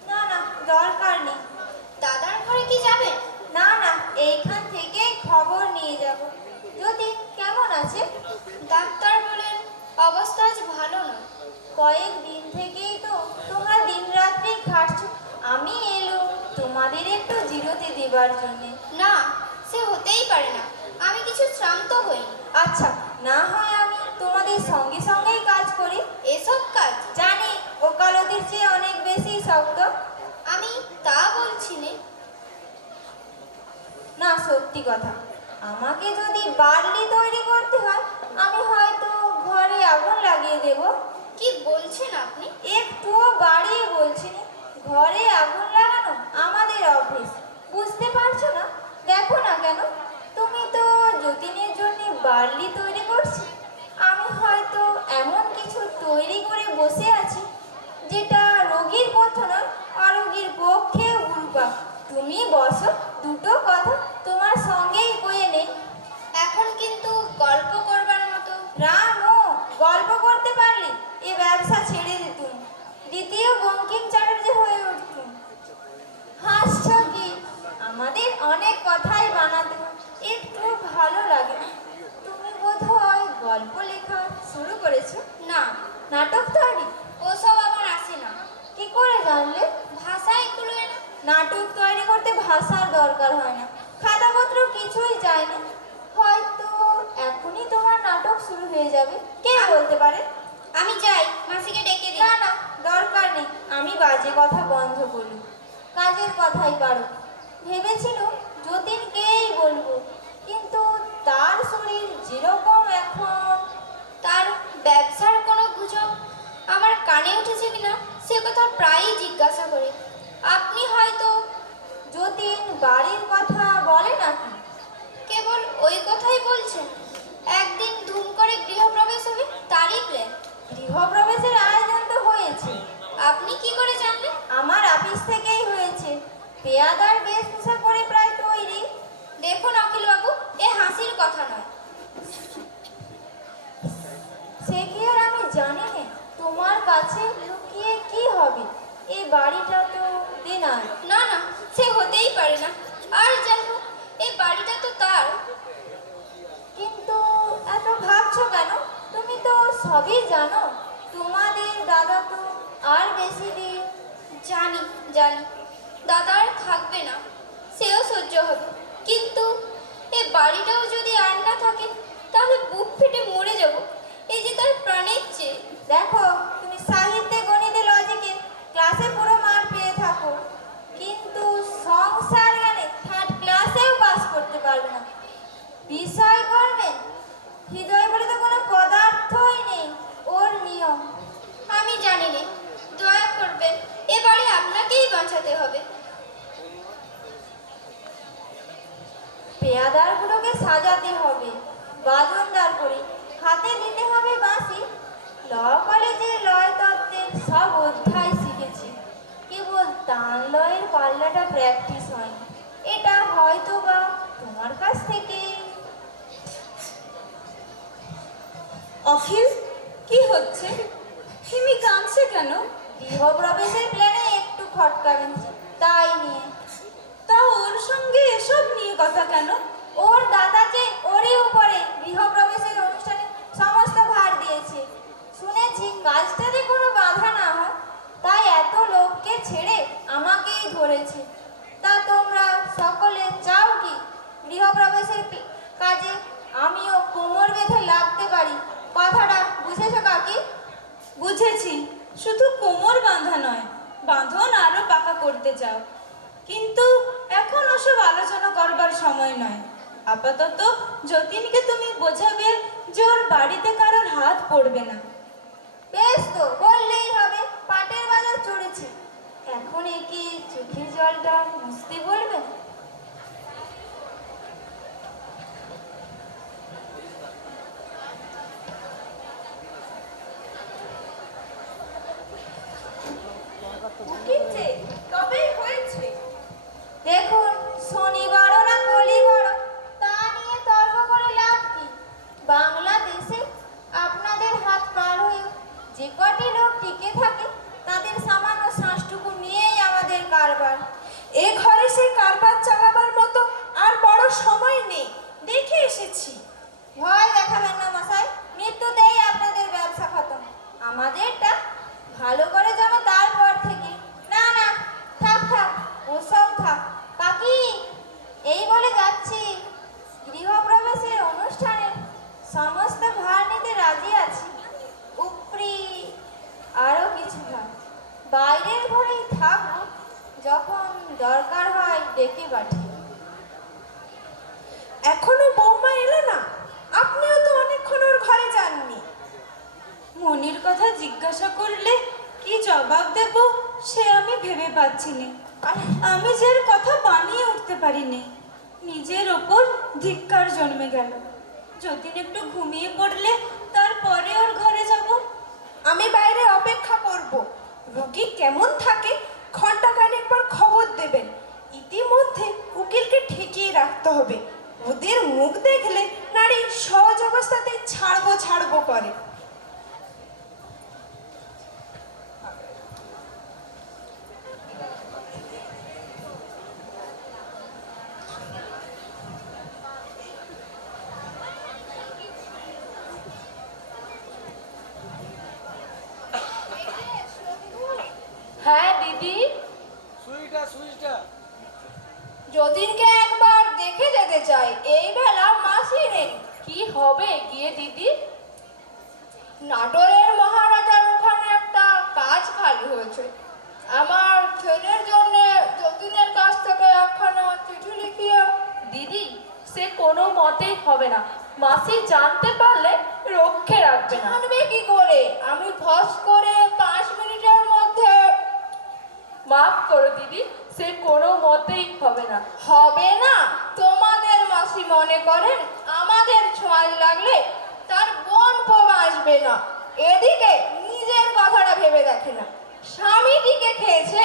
না না, দরকার নেই। দাদার ঘরে কি যাবে? না না, এইখান থেকেই খবর নিয়ে যাব। যদি কেমন আছে? ডাক্তার বলেন অবস্থা আজ ভালো না। কয়েকদিন থেকেই তো তোমরা দিনরাত্রি খাটছো। আমি এলুম তোমাদের একটু জিরোতে দেবার জন্যে। না, সে হতেই পারে না। আমি কিছু শ্রান্ত হইনি। আচ্ছা, না হয় আমি তোমাদের সঙ্গে সঙ্গেই কাজ করি। এসব কাজ জানি ওকালতির চেয়ে অনেক বেশি শক্ত। আমি তা বলছি নে। না, সত্যি কথা, আমাকে যদি বার্লি তৈরি করতে হয় আমি হয়তো ঘরে আগুন লাগিয়ে দেব। কি বলছেন আপনি? একটুও বাড়িয়ে বলছি না, ঘরে আগুন লাগানো আমাদের অফিস, বুঝতে পারছো না? দেখো না কেন, তুমি তো যতীনের জন্য বার্লি তৈরি করছি, আমি হয়তো এমন কিছু তৈরি করে বসে আছি যেটা রোগীর পথ্য নয়, অরোগীর পক্ষে উল্পা। তুমি বসো, দুটো কথা তোমার সঙ্গেই কয়ে নেই। এখন কিন্তু গল্প করবার মতো। রাম ও গল্প করতে পারলে এ ব্যবসা ছেড়ে দিতুম, দ্বিতীয় বঙ্কিম চ্যাটার্জি হয়ে উঠতুম। হাসছ কি? আমাদের অনেক কথাই বানাতে একটু ভালো লাগে না। তুমি বোধহয় গল্প লেখা শুরু করেছো? না, নাটক তৈরি? ওসব আমার আসে না। কি করে জানলে? ভাষায় কুলোয় না। নাটক তৈরি করতে ভাষার দরকার হয় না, খাতাপত্র কিছুই চায় না। হয়তো এখনই তোমার নাটক শুরু হয়ে যাবে, কে বলতে পারে? আমি যাই, মাসিকে ডেকে দিই। না না, দরকার নেই, আমি বাজে কথা বন্ধ করলুম, কাজের কথাই পারো। ভেবেছিল যতীনকেই বলবো, কিন্তু তার শরীর যেরকম এখন। তার ব্যবসার কোনো গুজব আমার কানে উঠেছে কিনা সে কথা প্রায়ই জিজ্ঞাসা করে। আপনি হয়তো যতীন বাড়ির কথা বলে নাকি? কেবল ওই কথাই বলছেন। একদিন ধুম করে গৃহপ্রবেশ হবে, তারই প্ল্যান। গৃহপ্রবেশের আয়োজন তো হয়েছে। আপনি কি করে জানলেন? আমার অফিস থেকেই হয়েছে, পেয়াদার বেশভূষা করে প্রায় তৈরি। দেখুন অখিলবাবু, এ হাসির কথা নয়। সে কি আর আমি জানি না? তোমার কাছে লুকিয়ে কি হবে? এই বাড়িটা তো দিনার। না না, সে হতেই পারে না। আর যাই হোক, এই বাড়িটা তো তার। কিন্তু এত ভাবছো কেন? তুমি তো সবই জানো, তোমাদের দাদা তো আর বেশি দিন। জানি জানি, দাদা আর থাকবে না, সেও সহ্য হবে। কিন্তু এ বাড়িটাও যদি আর না থাকে তাহলে বুক ফেটে মরে যাব। এই যে তার প্রাণের চেয়ে। দেখো, তুমি সাহিত্যে, গণিতে, লজিকে ক্লাসে পুরো মার্ক পেয়ে থাকো, কিন্তু সংসার জ্ঞানে থার্ড ক্লাসেও পাস করতে পারবে না। বিষয় করবে হৃদয় বলে তো কোনো পদার্থই নেই, ওর নিয়ম। আমি জানি না, দয়া করবেন, এ বাড়ি আপনাকেই বাঁচাতে হবে। পেয়াদারগুলোকে সাজাতে হবে বাজনদার করে, হাতে দিতে হবে বাঁশি। ল কলেজের লয় তত্ত্বের সব অধ্যায় শিখেছি, কেবল তান লয়ের পাল্লাটা প্র্যাকটিস হয়নি। এটা হয়তো বা তোমার কাছ থেকে। অখিল, কি হচ্ছে? হিমি কাঁদছে কেন? গৃহপ্রবেশের প্ল্যানে একটু খটকাবেন, তাই নিয়ে। তা ওর সঙ্গে এসব নিয়ে কথা কেন? ওর দাদা যে ওরই উপরে গৃহপ্রবেশের অনুষ্ঠানে সমস্ত ভার দিয়েছে। শুনেছি কাজটাতে কোনো বাধা না হয়, তাই এত লোককে ছেড়ে আমাকেই ধরেছে। তা তোমরা সকলে চাও কি গৃহপ্রবেশের কাজে আমিও কোমর বেঁধে লাগতে পারি? কথাটা বুঝেছো কাকি? বুঝেছি, শুধু কোমর বাঁধা নয়, বাঁধন আরো পাকা করতে চাও। কিন্তু এখন ওসব আলোচনা করবার সময় নয়। আপাতত যতীনকে তুমি বোঝাবে যে ওর বাড়িতে কারোর হাত পড়বে না। বেশ, তো বললেই হবে, পাটের বাজার চড়েছি। এখন কি চোখের জলটা মুছতে বলবেন? কিনছে তবেই হয়েছে। দেখুন, শনিবার না কলিবার তা নিয়ে তর্ক করে লাভ কি? বাংলাদেশে আপনাদের হাত পার হয়ে যে কটি লোক টিকে থাকে তাদের সামান্য শ্বাসটুকু নিয়েই আমাদের কারবার। এ ঘরে সেই কারবার চালাবার মতো আর বড় সময় নেই, দেখে এসেছি। ভয় দেখাবেন না মশাই, মৃত্যুতেই আপনাদের ব্যবসা খতম। আমাদেরটা ভালো করে জমে তারপর থেকে। না না, থাক থাক, ওসব থাক। কাকি, এই বলে যাচ্ছি, গৃহপ্রবেশের অনুষ্ঠানের রাজি আছি, উপরি আরো কিছু না, বাইরের ঘরেই থাকবো, যখন দরকার হয় ডেকে পাঠিয়ে। এখনো বৌমা এলো না? আপনিও তো অনেকক্ষণ ওর ঘরে যাননি। মনির কথা জিজ্ঞাসা করলে কি জবাব দেব সে আমি ভেবে পাচ্ছি না। আমি যে এর কথা বানিয়ে উঠতে পারিনি। নিজের ওপর ধিক্কার জন্মে গেল। যতীন একটু ঘুমিয়ে পড়লে তারপরে ওর ঘরে যাব। আমি বাইরে অপেক্ষা করব। রোগী কেমন থাকে ঘন্টাখানেক পর খবর দেবেন। ইতিমধ্যে উকিলকে ঠেকিয়ে রাখতে হবে। ওদের মুখ দেখলে নারী সহজ অবস্থাতেই ছাড়বো করে। হ্যাঁ দিদি, সুইটা যতীনকে একবার দেখে যেতে চাই। এই বেলা মাসি নেই। কি হবে গিয়ে দিদি? নাটোরের মহারাজার ওখানে একটা কাজ খালি হয়েছে। আমার ছেলের জন্য যতীনের কাছ থেকে একখানা চিঠি লিখিয়ে। দিদি, সে কোনো মতেই হবে না। মাসি জানতে পারলে রক্ষে রাখবে না। জানবে কি করে? আমি ফস করে 5 মিনিটের মধ্যে। মাফ করো দিদি, সে কোনো মতেই হবে না। হবে না? তোমাদের মাসি মনে করেন আমাদের ছোঁয়াচ লাগলে তার বোন পো আসবে না। এদিকে নিজের কথাটা ভেবে দেখে না। স্বামীটিকে খেয়েছে,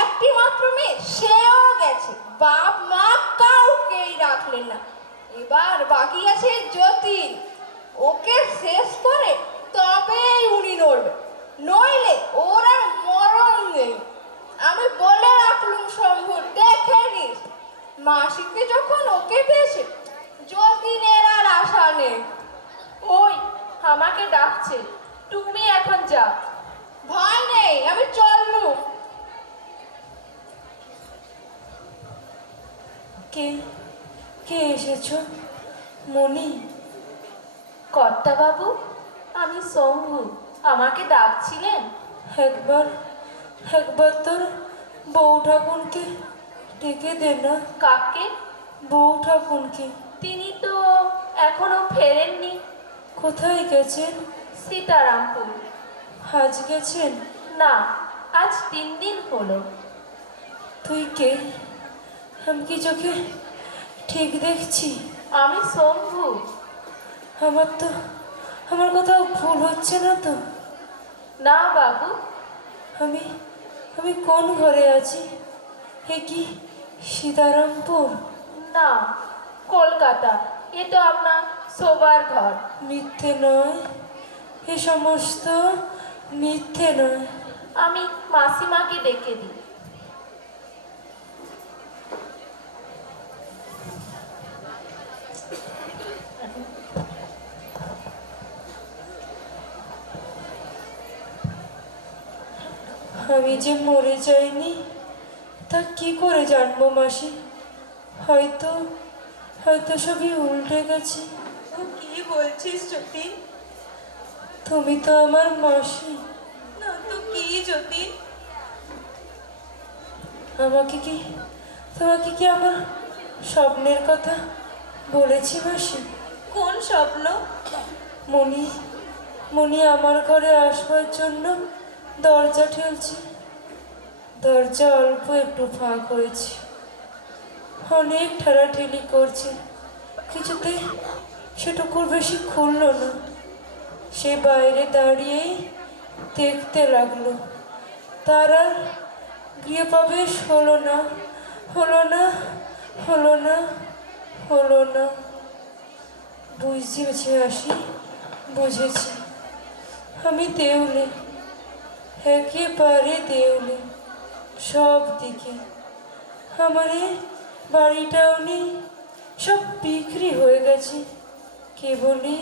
একটি মাত্র মেয়ে, সেও গেছে। বাপ মা কাউকেই রাখলেন না। এবার বাকি আছে যতীন। ওকে শেষ করে তবেই উনি নড়বে, নইলে ওর আর মরণ নেই। আমি বলে রাখলুম শম্ভু, দেখে নিস। মাসিকে যখন ওকে পেয়েছে, যতীনের আর আশা নেই। ওই আমাকে ডাকছে, তুমি এখন যাও। ভয় নেই, আমি চললুম। কে কে এসেছো? মনি? কর্তা বাবু, আমি শম্ভু। আমাকে ডাকছিলেন? একবার তোর বউ ঠাকুরকে ডেকে দে না। কাকে? বউ ঠাকুরকে। তিনি তো এখনো ফেরেননি। কোথায় গেছেন? সীতারামপুর। আজ গেছেন? না, আজ 3 দিন হলো। তুই কে? আমি কি চোখে ঠিক দেখছি? আমি শম্ভু। আমার কোথাও ভুল হচ্ছে না তো? না বাবু। আমি কোন ঘরে আছি? এ কি সীতারামপুর? না, কলকাতা। এ তো আপনার শোবার ঘর। মিথ্যে নয়, এ সমস্ত মিথ্যে নয়। আমি মাসিমাকে ডেকে দিই। আমি যে মরে যাইনি তা কি করে জানবো মাসি? হয়তো সবই উল্টে গেছে। কি বলছিস যতীন? তুমি তো আমার মাসি। না তো কি যতীন? তোমাকে কি আমার স্বপ্নের কথা বলেছি মাসি? কোন স্বপ্ন? মনি আমার ঘরে আসবার জন্য দরজা ঠেলছে। দরজা অল্প একটু ফাঁক হয়েছে। অনেক ঠেলাঠেলি করছে, কিছুতে সেটুকুর বেশি খুলল না। সে বাইরে দাঁড়িয়েই দেখতে লাগলো। তার আর গৃহপ্রবেশ হলো না। বুঝেছি আমি দেউলে, একেবারে দেউলে সব দিকে। আমার এই বাড়িটাও নেই, সব বিক্রি হয়ে গেছে। কেবলই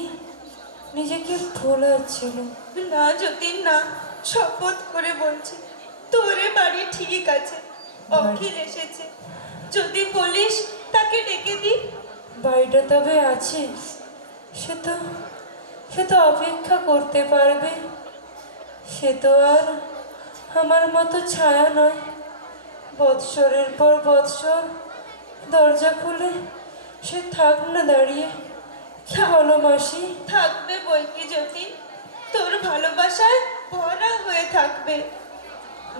নিজেকে ভোলাচ্ছিল। না যতীন না, শপথ করে বলছি তোরে বাড়ি ঠিক আছে। অখিল এসেছে, যদি বলিস তাকে ডেকে দি। বাড়িটা তবে আছে, সে তো অপেক্ষা করতে পারবে। সে তো আর আমার মতো ছায়া নয়, বৎসরের পর বৎসর দরজা খুলে সে থাক না দাঁড়িয়ে। কি বলো মাসি? থাকবে বই কি জ্যোতি, তোর ভালোবাসায় ভরা হয়ে থাকবে।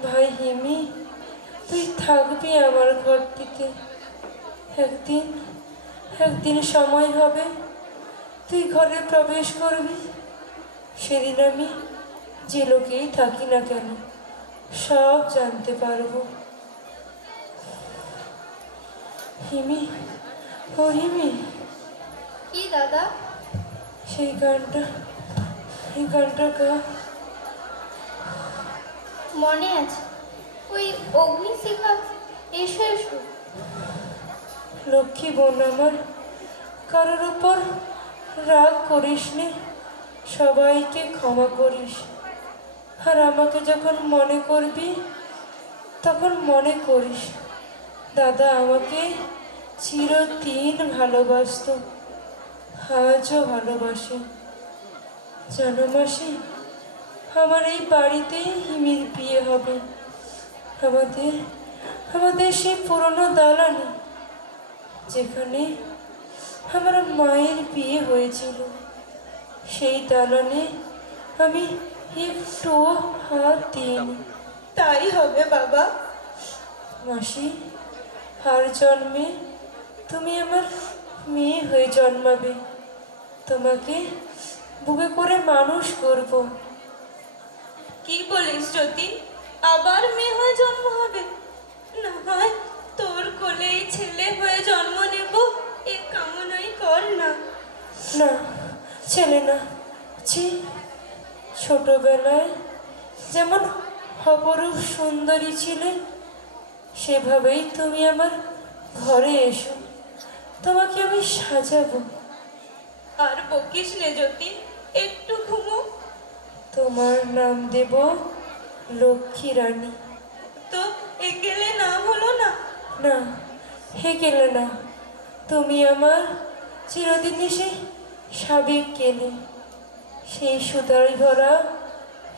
ভাই হিমি, তুই থাকবি আমার ঘরটিতে। একদিন একদিন সময় হবে, তুই ঘরে প্রবেশ করবি। সেদিন আমি যে লোকেই থাকি না কেন সব জানতে পারবো। হিমি, ও হিমি, কি দাদা? সেই গানটা, এই গানটা গা। মনে আছে ওই অগ্নিশিখা? এসো এসো। লক্ষ্মী বোন আমার, কারোর ওপর রাগ করিস নে, সবাইকে ক্ষমা করিস। আর আমাকে যখন মনে করবি তখন মনে করিস দাদা আমাকে চিরদিন ভালোবাসতো, আজও ভালোবাসে। জানো মাসি, আমার এই বাড়িতেই হিমির বিয়ে হবে। আমাদের আমাদের সেই পুরনো দালানে যেখানে আমার মায়ের বিয়ে হয়েছিল, সেই দালানে আমি একটুও হাত দিইনি। তাই হবে বাবা। মাসি, আর জন্মে তুমি আমার মেয়ে হয়ে জন্মাবে। তোমাকে বুকে করে মানুষ করব। কি বলিস জ্যোতি, আবার মেয়ে হয়ে জন্ম হবে? না হয় তোর কোলেই ছেলে হয়ে জন্ম নেব, এ কামনাই কর না। না, ছেলে না। ছি, ছোটবেলায় যেমন অপরূপ সুন্দরী ছিলে সেভাবেই তুমি আমার ঘরে এসো, তোমাকে আমি সাজাবো। আর বকিস নে জ্যোতি, একটু ঘুমো। তোমার নাম দেব লক্ষ্মী রানী। তো একেলে নাম হলো না? না, হে গেলে না। তুমি আমার চিরদিনই সেই সাবেক কেলে, সেই সুতারি ভরা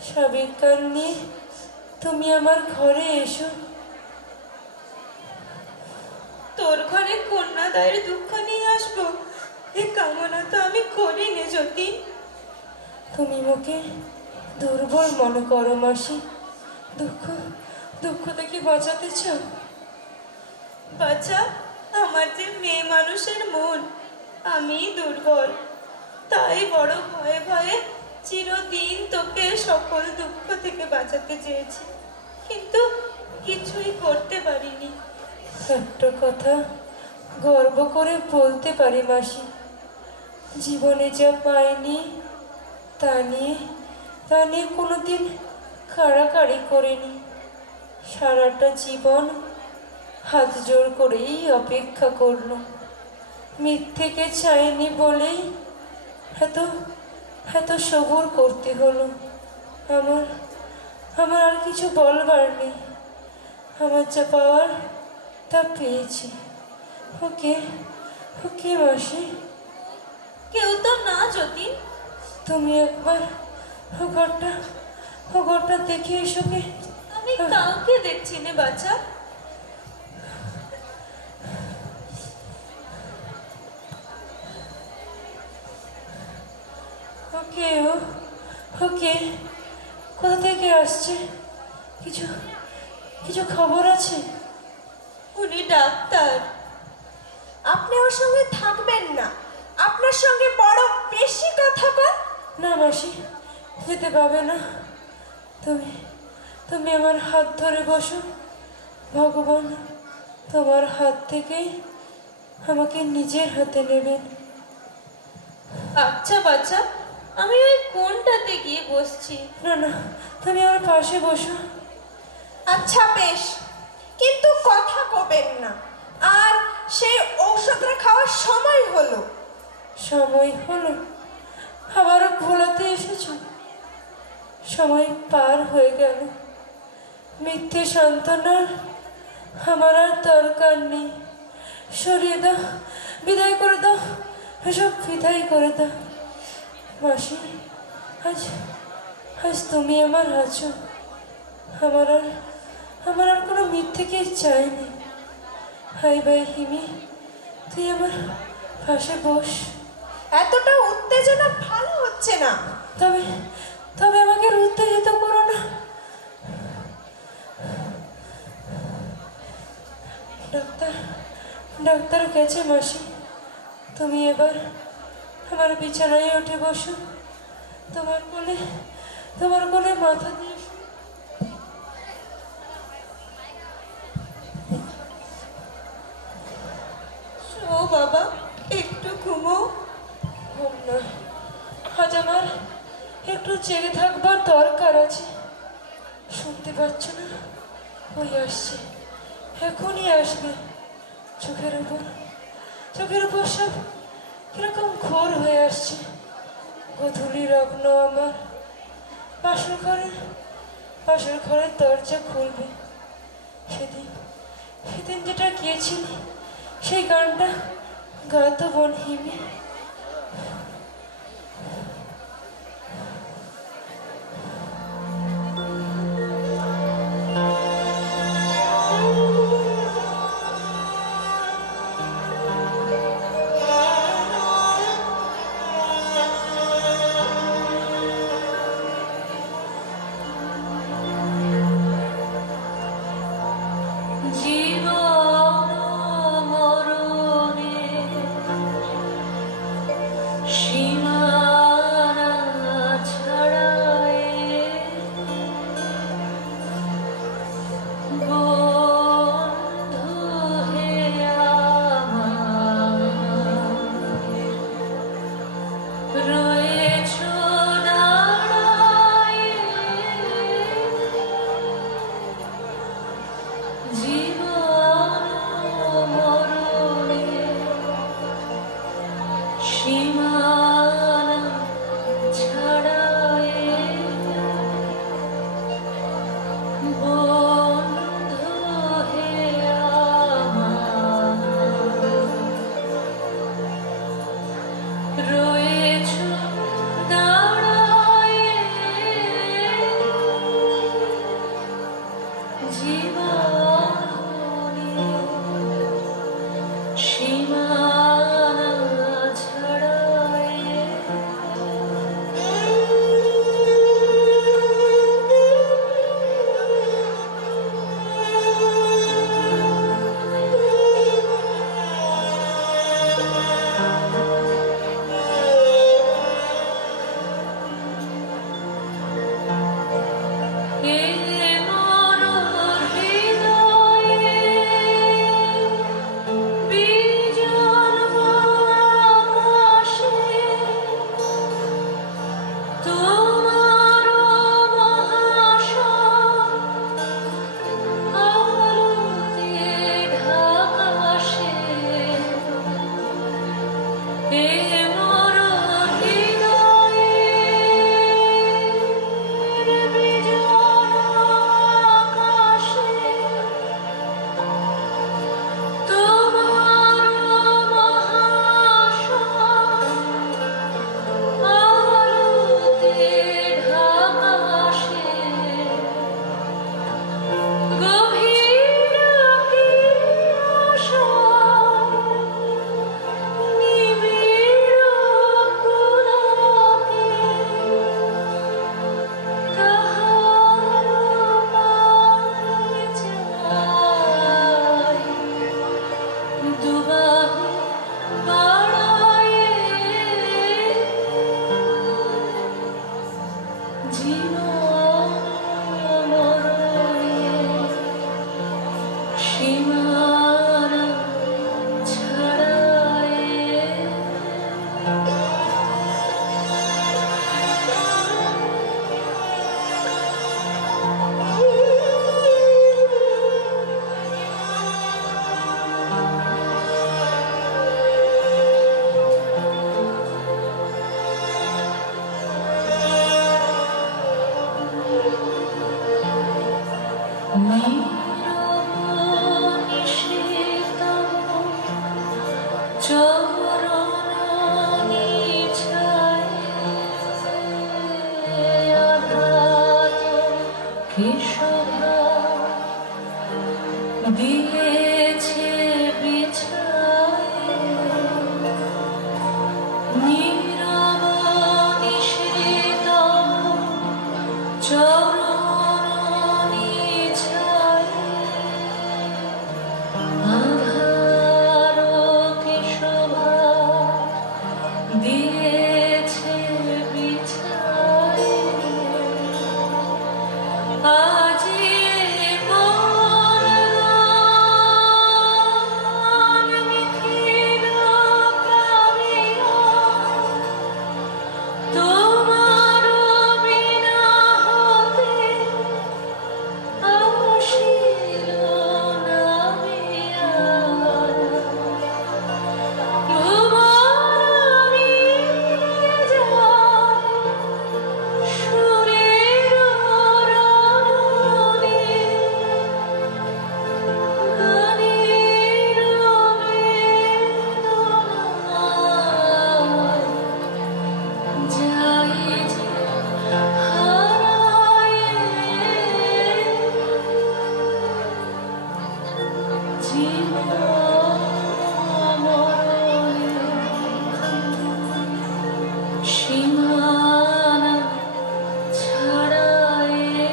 সাবেক কান নিয়ে তুমি আমার ঘরে এসো। তোর ঘরে কন্যাদায়ের দুঃখ নিয়ে আসবো, এ কামনা তো আমি করি নে জ্যোতি। তুমি মুখে দুর্বল মনে করো মাসি। দুঃখ দুঃখ থেকে বাঁচাতে চাও? বাচ্চা, আমার যে মেয়ে মানুষের মন, আমি দুর্বল, তাই বড় ভয়ে ভয়ে চিরদিন তোকে সকল দুঃখ থেকে বাঁচাতে চেয়েছি, কিন্তু কিছুই করতে পারিনি। একটা কথা গর্ব করে বলতে পারি মাসি, জীবনে যা পাইনি তা নিয়ে কোনোদিন কাড়াকাড়ি করিনি। সারাটা জীবন হাত জোর করেই অপেক্ষা করলো। মিথ্যেকে চাইনি বলেই এত এত সবুর করতে হলো। আমার আমার আর কিছু বলবার নেই। আমার যা পাওয়ার তা পেয়েছি। ওকে ওকে মাসি। কেউ তো না জ্যোতি। তুমি একবার ও ঘরটা দেখে এসো গে। আমি কাউকে দেখছি না বাচ্চা। ওকে ওকে কোথা থেকে আসছে? কিছু কিছু খবর আছে? উনি ডাক্তার। আপনি ওর সঙ্গে থাকবেন না, আপনার সঙ্গে বড় বেশি কথা কন। না মাসি, যেতে পাবে না। তুমি তুমি আমার হাত ধরে বসো। ভগবান তোমার হাত থেকেই আমাকে নিজের হাতে নেবেন। আচ্ছা বাচ্চা, আমি ওই কোনটাতে গিয়ে বসছি। না না, তুমি আমার পাশে বসো। আচ্ছা বেশ, কিন্তু কথা কবেন না। আর সেই ঔষধটা খাওয়ার সময় হলো। সময় হলো? আবারও ভোলাতে এসেছো? সময় পার হয়ে গেল। মিথ্যে সান্ত্বনার আমার আর দরকার নেই। সরিয়ে দাও, বিদায় করে দাও, এসব বিদায় করে দাও। মাসি, আজ আজ তুমি আমার আছো। আমার আর কোনো মিথ্যেকে চাইনি। হাই ভাই হিমি, তুই আমার পাশে বস। এতটা উত্তেজনা ভালো হচ্ছে না। তবে তবে আমাকে আর উত্তেজিত করো না। ডাক্তার ডাক্তার গেছে মাসি, তুমি এবার আমার বিছানায় উঠে বসো। তোমার কোলে মাথা দিয়ে ও বাবা, একটু ঘুমো। ঘুম না, আজ আমার একটু জেগে থাকবার দরকার আছে। শুনতে পাচ্ছ না? ওই আসছে, এখনই আসবে। চোখের উপর সব কিরকম ঘোর হয়ে আসছে। গধূলি লগ্ন আমার। পাশের ঘরের দরজা খুলবে। সেদিন যেটা গিয়েছিলি, সেই গানটা গাতো বোন হিমি। কি শোভা দিয়েছে বিছায়ে নীরব নিশীথল চরণ নিছায়ে আধার কি শোভা দিয়েছে বিছায়ে আজি মন মিথিল প্রাণীরা তোমার বিনা হতে আসিল না বিয়ার তোমার মিলিয়ে যায় সুরের রণে গানের বেদনায় যাই যে হারায়ে জীবন মরণে সীমানা ছাড়ায়ে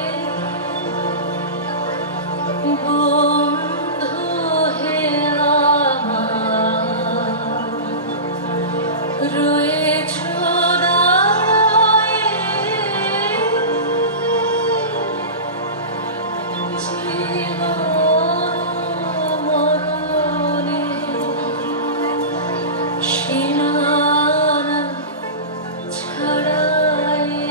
বন্ধু হে আমার রয়েছ দাঁড়ায়ে জীবন মরণে সীমানা ছাড়ায়ে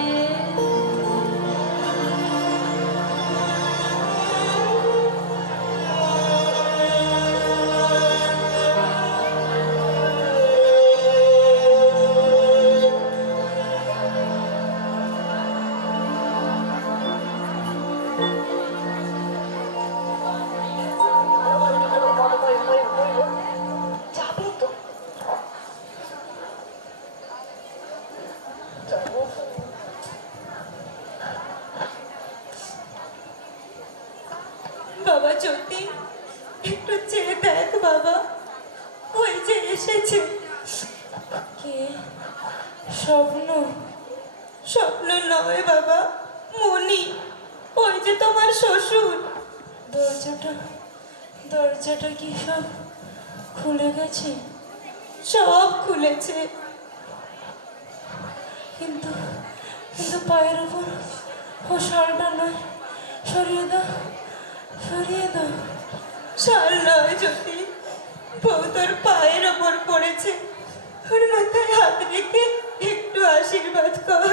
বাবা জ্যোতি, একটু চেয়ে দেখ বাবা, ওই যে এসেছে। কে? স্বপ্ন? স্বপ্ন নয় বাবা, মনি। ওই যে তোমার শ্বশুর। দরজাটা কি সব খুলে গেছে? সব খুলেছে, কিন্তু পায়ের উপর ও শালটা নয়, সরিয়ে দাও, সরিয়ে দাও। শাল নয় জ্যোতি, বউ তোর পায়ের ওপর পড়েছে, ওর মাথায় হাত রেখে একটু আশীর্বাদ কর।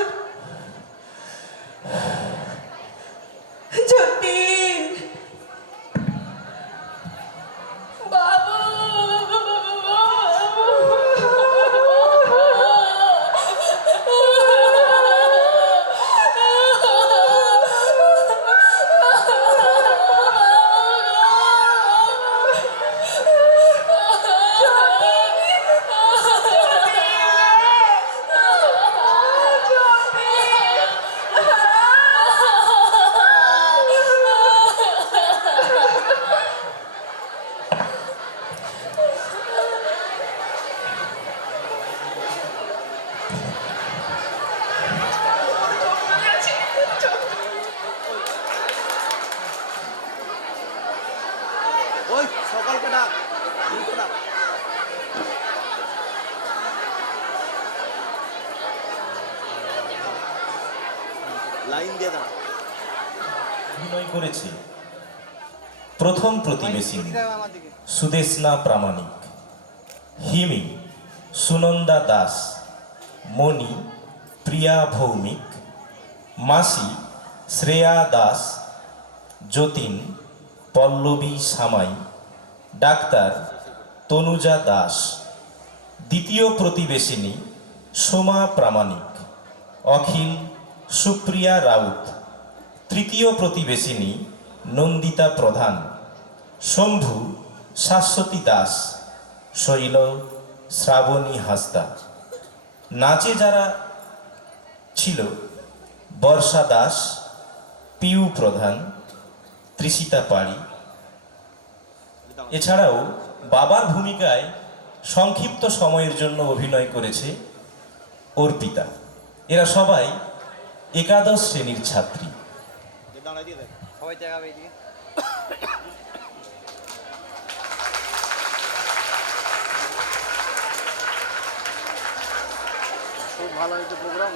যতীন বাবু ওই সকালকে ডাক, দুটো ডাক। লাইন দিয়ে দাও। অভিনয় করেছে প্রথম প্রতিবেশী আমার দিকে। সুদেশনা প্রামাণিক, হিমি সুনন্দা দাস, মণি প্রিয়া ভৌমিক, মাসি শ্রেয়া দাস, যতীন পল্লবী সামাই, ডাক্তার তনুজা দাস। দ্বিতীয় প্রতিবেশিনী সোমা প্রামাণিক, অখিল সুপ্রিয়া রাউত। তৃতীয় প্রতিবেশিনী নন্দিতা প্রধান, শম্ভু শাশ্বতী দাস, শৈল শ্রাবণী হাসদা। নাচে যারা ছিল বর্ষা দাস, পিউ প্রধান, ত্রিশিতা পাড়ি, এছাড়াও বাবার ভূমিকায় সংক্ষিপ্ত সময়ের জন্য অভিনয় করেছে অর্পিতা। এরা সবাই একাদশ শ্রেণীর ছাত্রী। দাঁড়াই দিয়ে দেখ সবাই জায়গা দিয়ে খুব ভালো হয়েছে প্রোগ্রাম।